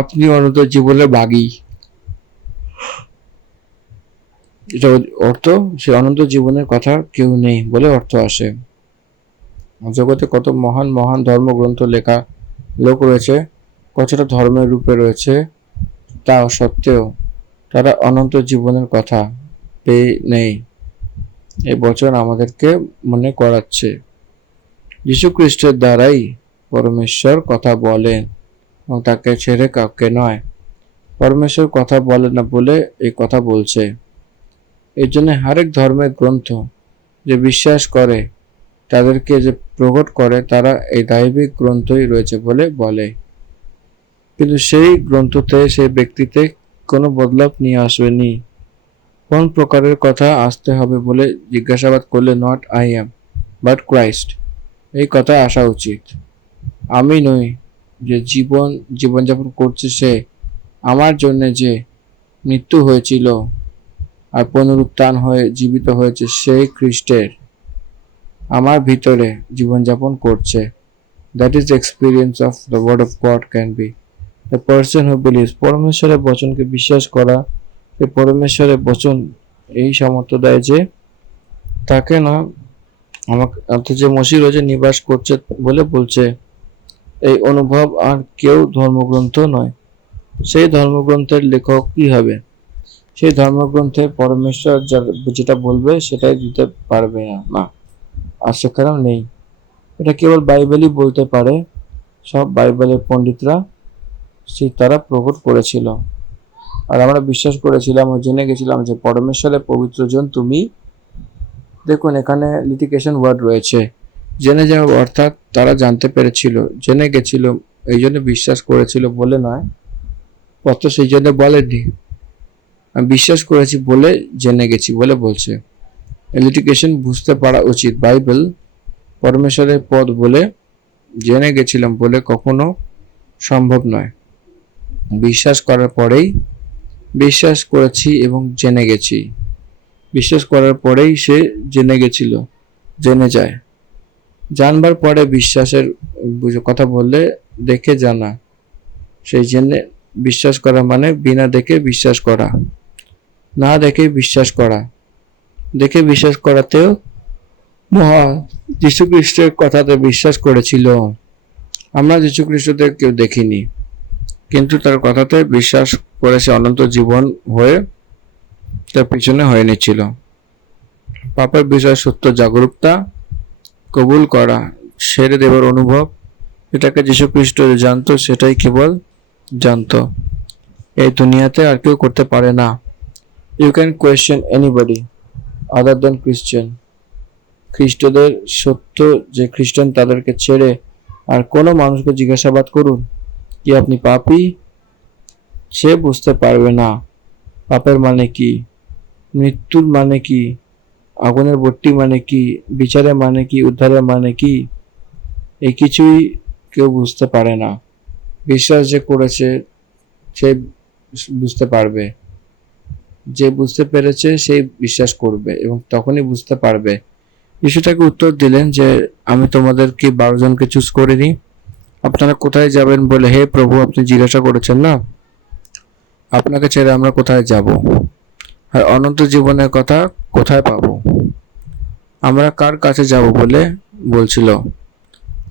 আপনি অনন্ত জীবনের বাগী, এটা অর্থ। সে অনন্ত জীবনের কথা কেউ নেই বলে অর্থ আসে। জগতে কত মহান মহান ধর্মগ্রন্থ লেখা লোক রয়েছে, কতটা ধর্মের রূপে রয়েছে, তা সত্ত্বেও তারা অনন্ত জীবনের কথা পেয়ে নেই। এই বচন আমাদেরকে মনে করাচ্ছে, যীশু খ্রিস্টের দ্বারাই পরমেশ্বর কথা বলেন। এবং তাকে ছেড়ে কাউকে নয়। পরমেশ্বর কথা বলে না বলে এই কথা বলছে। এই জন্য হরেক ধর্মের গ্রন্থ যে বিশ্বাস করে তাদেরকে যে প্রকট করে তারা এই দৈবিক গ্রন্থই রয়েছে বলে বলে, কিন্তু সেই গ্রন্থতে সেই ব্যক্তিতে কোনো বদলাব নিয়ে আসবেনি। কোন প্রকারের কথা আসতে হবে বলে জিজ্ঞাসাবাদ করলে not I am but Christ এই কথা আসা উচিত। আমি নই যে জীবনযাপন করছে, সে আমার জন্য যে মৃত্যু হয়েছিল আর পুনরুত্থান হয়ে জীবিত হয়েছে সেই খ্রিস্টের আমার ভিতরে জীবনযাপন করছে। That is the experience of the word of God can be the person who believes. পরমেশ্বরের বচনকে বিশ্বাস করা, এই পরমেশ্বরের বচন এই সামর্থ্য দেয় যে তাকে না আমাকে যে মসিহ রয়েছে নিবাস করছে বলে বলছে। এই অনুভব আর কেউ ধর্মগ্রন্থ নয়। সেই ধর্মগ্রন্থের লেখক কি হবে? সেই ধর্মগ্রন্থে পরমেশ্বর যেটা বলবে সেটাই দিতে পারবে না, আর সেখানেও নেই। এটা কেবল বাইবেলই বলতে পারে। সব বাইবেলের পণ্ডিতরা তারা প্রকট করেছিল, আর আমরা বিশ্বাস করেছিলাম ও জেনে গেছিলাম যে পরমেশ্বরের পবিত্র জন তুমি। দেখুন এখানে লিটিগেশন ওয়ার্ড রয়েছে, জেনে যাওয়া অর্থাৎ তারা জানতে পেরেছিল, জেনে গেছিল, এই জন্য বিশ্বাস করেছিল বলে নয়। পত্র সেই জন্য বলেনি, আমি বিশ্বাস করেছি বলে জেনে গেছি বলে বলছে। লিটিগেশন বুঝতে পারা উচিত। বাইবেল পরমেশ্বরের পদ বলে জেনে গেছিলাম বলে কখনো সম্ভব নয়। বিশ্বাস করার পরেই বিশ্বাস করেছি এবং জেনে গেছি। বিশ্বাস করার পরেই সে জেনে গেছিল, জেনে যায়। জানবার পরে বিশ্বাসের কথা বললে দেখে জানা, সেই জেনে বিশ্বাস করা মানে বিনা দেখে বিশ্বাস করা, না দেখে বিশ্বাস করা। দেখে বিশ্বাস করাতেও মহা যীশু খ্রিস্টের কথাতে বিশ্বাস করেছিল। আমরা যীশু খ্রিস্টকে কেউ দেখিনি, কিন্তু তার কথাতে বিশ্বাস করেছে অনন্ত জীবন হয়ে তার পিছনে হয়ে নিচ্ছিল। পাপের বিষয় সত্য জাগরুকতা, কবুল করা, ছেড়ে দেবার অনুভব, এটাকে যীশু খ্রিস্ট জানতো, সেটাই কেবল জানতো। এই দুনিয়াতে আর কেউ করতে পারে না। You can question anybody other than Christian. খ্রিস্টদের সত্য যে খ্রিস্টান তাদেরকে ছেড়ে আর কোনো মানুষকে জিজ্ঞাসাবাদ করুন কি আপনি পাপী, সে বুঝতে পারবে না পাপের মানে কি, মৃত্যুর মানে কি, আগুনের ভর্তি মানে কি, বিচারের মানে কি, উদ্ধারের মানে কি, এই কিছুই কেউ বুঝতে পারে না। বিশ্বাস যে করেছে সে বুঝতে পারবে, যে বুঝতে পেরেছে সেই বিশ্বাস করবে এবং তখনই বুঝতে পারবে। যিশু তাকে উত্তর দিলেন যে আমি তোমাদেরকে 12 জনকে চুজ করিনি, আপনারা কোথায় যাবেন বলে হে প্রভু আপনি জিজ্ঞাসা করেছেন না, আপনাকে ছেড়ে আমরা কোথায় যাব, আর অনন্ত জীবনের কথা কোথায় পাবো? আমরা কার কাছে যাব বলে বলছিল?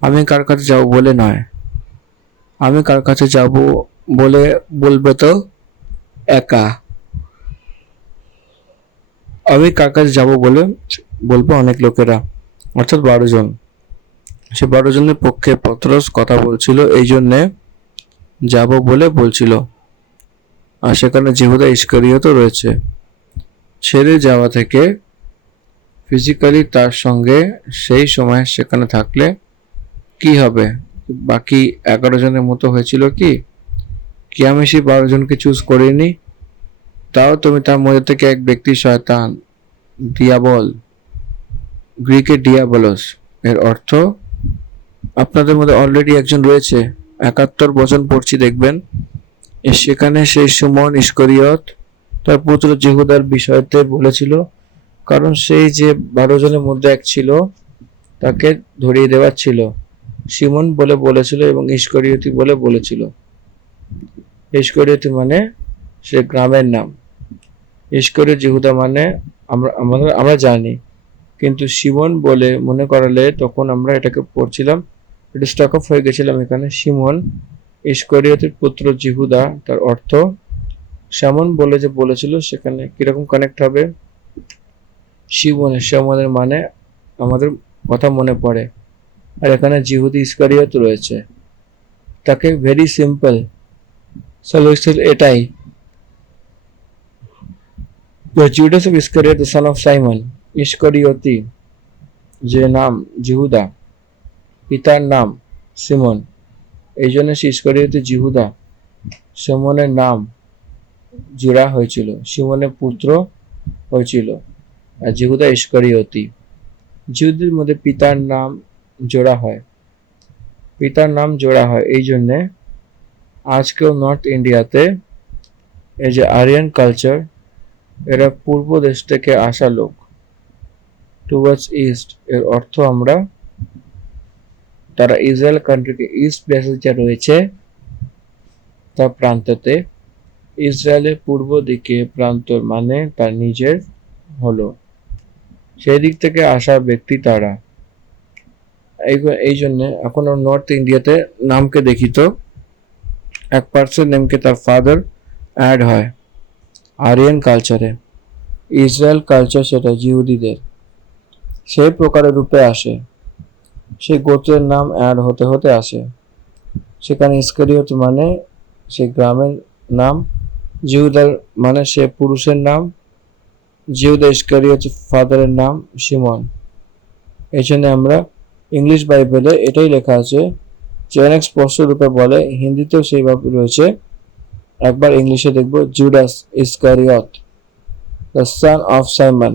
আমি কার কাছে যাব বলে নয়, আমি কার কাছে যাব বলে বলবে তো একা। আমি কার কাছে যাব বলে বলবো অনেক লোকেরা, অর্থাৎ 12 জন। সে 12 জনের পক্ষে পত্রস কথা বলছিল, এই জন্যে যাব বলে বলছিল। আর সেখানে জিহুদা ইস্কারিয়তও রয়েছে। ছেড়ে যাওয়া থেকে ফিজিক্যালি তার সঙ্গে সেই সময় সেখানে থাকলে কি হবে? বাকি 11 জনের মতো হয়েছিল কি আমি সেই 12 জনকে চুজ করিনি? তাও তুমি তার মধ্যে থেকে এক ব্যক্তি শয়তান, দিয়াবল, গ্রিকে ডিয়াবলস এর অর্থ আপনাদের মধ্যে অলরেডি একজন রয়েছে। 71 বচন পড়ছি দেখবেন, সেখানে সেই সিমন ইস্করিয়ত তার পুত্র জিহুদার বিষয়তে বলেছিল, কারণ সেই যে 12 জনের মধ্যে এক ছিল তাকে ধরিয়ে দেওয়ার ছিল। সিমন বলে বলেছিল এবং ইস্করিয়তি বলে বলেছিল। ইস্করিয়তি মানে সে গ্রামের নাম, ইস্করিয়ত জিহুদা মানে আমরা জানি, কিন্তু সিমন বলে মনে করালে তখন আমরা এটাকে পড়ছিলাম, এটা স্টক অফ হয়ে গেছিলাম এখানে। সিমন ইস্করিয়তের পুত্র জিহুদা, তার অর্থ সেমন বলে যে বলেছিল, সেখানে কিরকম কানেক্ট হবে? সেমনের মানে আমাদের কথা মনে পড়ে, আর এখানে জিহুদি ইস্কারিয়ত রয়েছে। তাকে ভেরি সিম্পল সলিউশন এটাই, Judas of Iscariot the son of Simon, ইস্করিয়তি যে নাম জিহুদা, পিতার নাম সিমন, এই জন্য সে ইস্করিয়তি জিহুদা, সিমনের নাম জোড়া হয়েছিল, সিমনের পুত্র হয়েছিল, আর জিহুদা ইস্করিয়তি। জিহুদের মধ্যে পিতার নাম জোড়া হয়, পিতার নাম জোড়া হয়, এই জন্যে আজকেও নর্থ ইন্ডিয়াতে এই যে আরিয়ান কালচার, এরা পূর্ব দেশ থেকে আসা লোক, টুয়ার্ডস ইস্ট, এর অর্থ আমরা তারা ইসরায়েল কান্ট্রিকে ইস্ট প্যাসেজ যা রয়েছে তার প্রান্ততে, ইসরায়েলের পূর্ব দিকে প্রান্ত মানে তার নিজের হলো, সেই দিক থেকে আসা ব্যক্তি তারা। এই জন্য এখন নর্থ ইন্ডিয়াতে নামকে দেখি তো এক পার্সন নেমকে তার ফাদার অ্যাড হয় আরিয়ান কালচারে, ইসরায়েল কালচার সেটা জিহুদিদের সেই প্রকারের রূপে আসে, সেই গোত্রের নাম অ্যাড হতে হতে আসে, সেখানে ইস্কারিয়ত মানে সেই গ্রামের নাম, জিহুদার মানে সে পুরুষের নাম, জিহুদা ইস্কারিয়ত ফাদারের নাম সিমন। এই জন্য আমরা ইংলিশ বাইবেলে এটাই লেখা আছে যে অনেক স্পষ্ট রূপে বলে, হিন্দিতেও সেইভাবে রয়েছে, একবার ইংলিশে দেখবো, Judas Iscariot the son of Simon.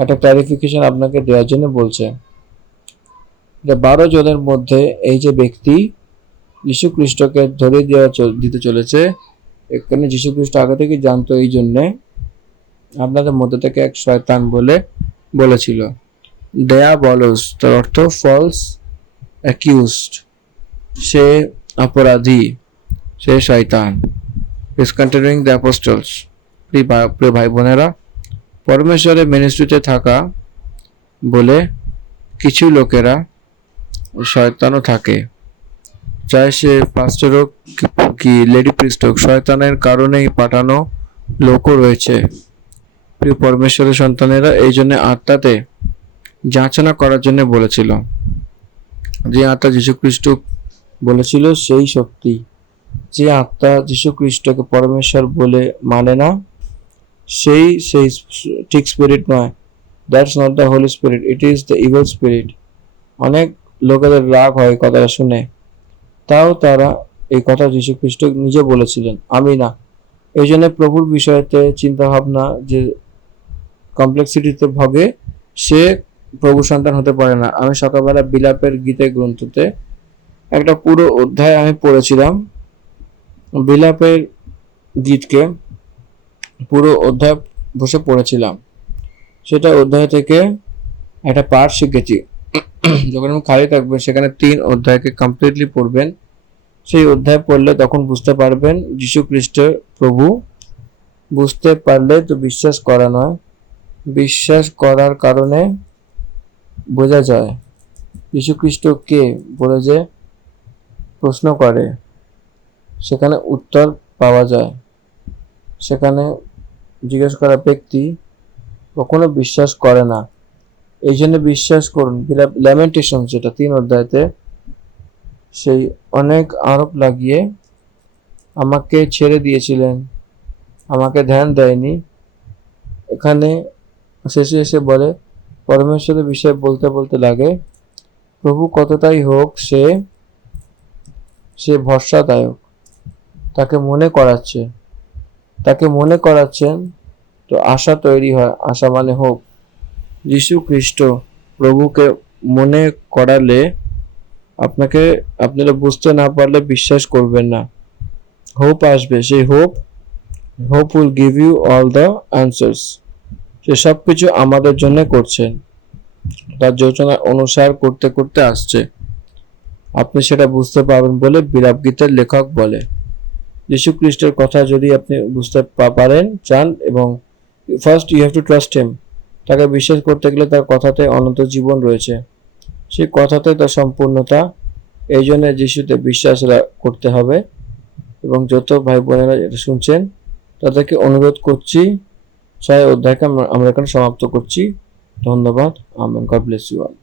একটা ক্লারিফিকেশন আপনাকে দেওয়ার জন্য বলছে, 12 জনের মধ্যে এই যে ব্যক্তি যীশু খ্রিস্টকে ধরে দিতে চলেছে, এখানে যীশু খ্রিস্ট আগে থেকে জানতো, এই জন্যে আপনাদের মধ্যে থেকে এক শয়তান বলেছিল, দেয়া বলস, তার অর্থ ফলস অ্যাকিউজড, সে অপরাধী, সে শয়তান। ডিসকন্টিনিউইং দ্য অ্যাপোস্টলস, প্রিয় ভাই বোনেরা, পরমেশ্বরের মিনিস্ট্রিতে থাকা বলে কিছু লোকেরা শয়তানও থাকে, চাই সে পাস্টর হোক কি লেডি প্রিস্ট হোক, শয়তানের কারণেই পাঠানো লোকও রয়েছে। প্রিয় পরমেশ্বরের সন্তানেরা, এই জন্য আত্মাতে যাচনা করার জন্য বলেছিল, যে আত্মা যীশু খ্রিস্ট বলেছিল সেই শক্তি, যে আত্মা যীশু খ্রিস্টকে পরমেশ্বর বলে মানে না, সেই ঠিক স্পিরিট নয়, that's not the Holi spirit, it is the evil spirit. অনেক লোকেদের রাগ হয় কথাটা শুনে, তাও তারা এই কথা যীশু খ্রিস্ট নিজে বলেছিলেন, আমি না। এই জন্য প্রভুর বিষয়তে চিন্তা ভাবনা যে কমপ্লেক্সিটিতে ভগে, সে প্রভু সন্তান হতে পারে না। আমি সকালবেলা বিলাপের গীতে গ্রন্থতে একটা পুরো অধ্যায় আমি পড়েছিলাম, বিলাপের গীতকে পুরো অধ্যায় বসে পড়েছিলাম, সেটা অধ্যায় থেকে একটা পাঠ শিখেছি। যখন আমি খালি থাকবেন সেখানে 3 অধ্যায়কে কমপ্লিটলি পড়বেন, সেই অধ্যায় পড়লে তখন বুঝতে পারবেন যীশু খ্রিস্ট প্রভু। বুঝতে পারলে তো বিশ্বাস করা নয়, বিশ্বাস করার কারণে বোঝা যায় যীশু খ্রিস্ট কে বলে, যে প্রশ্ন করে সেখানে উত্তর পাওয়া যায়, সেখানে জিজ্ঞেস করা ব্যক্তি কখনো বিশ্বাস করে না। এই জন্য বিশ্বাস করুন, ল্যামেন্টেশন যেটা 3 অধ্যায়তে, সেই অনেক আরোপ লাগিয়ে আমাকে ছেড়ে দিয়েছিলেন, আমাকে ধ্যান দেয়নি, এখানে শেষে এসে বলে পরমেশ্বরের বিষয়ে বলতে বলতে লাগে প্রভু কতটাই হোক সে ভরসাদায়ক, তাকে মনে করাচ্ছেন, তো আশা তৈরি হয়, আশা মানে হোপ। যীশু খ্রিস্ট প্রভুকে মনে করালে আপনারা বুঝতে না পারলে বিশ্বাস করবেন না, হোপ আসবে, সেই hope will give you all the answers. সে সবকিছু আমাদের জন্য করছেন, তার যোজনা অনুসার করতে করতে আসছে, আপনি সেটা বুঝতে পারবেন বলে বিলাপ গীতের লেখক বলে। যীশু খ্রিস্টের কথা যদি আপনি বুঝতে পারেন চান, এবং first you have to trust him, তাকে বিশ্বাস করতে গেলে তার কথাতে অনন্ত জীবন রয়েছে, সেই কথাতে তার সম্পূর্ণতা, এই জন্য যিশুতে বিশ্বাস করতে হবে। এবং যত ভাই বোনেরা এটা শুনছেন তাদেরকে অনুরোধ করছি, 6 অধ্যায়কে আমরা এখানে সমাপ্ত করছি। ধন্যবাদ। Amen. God bless you all.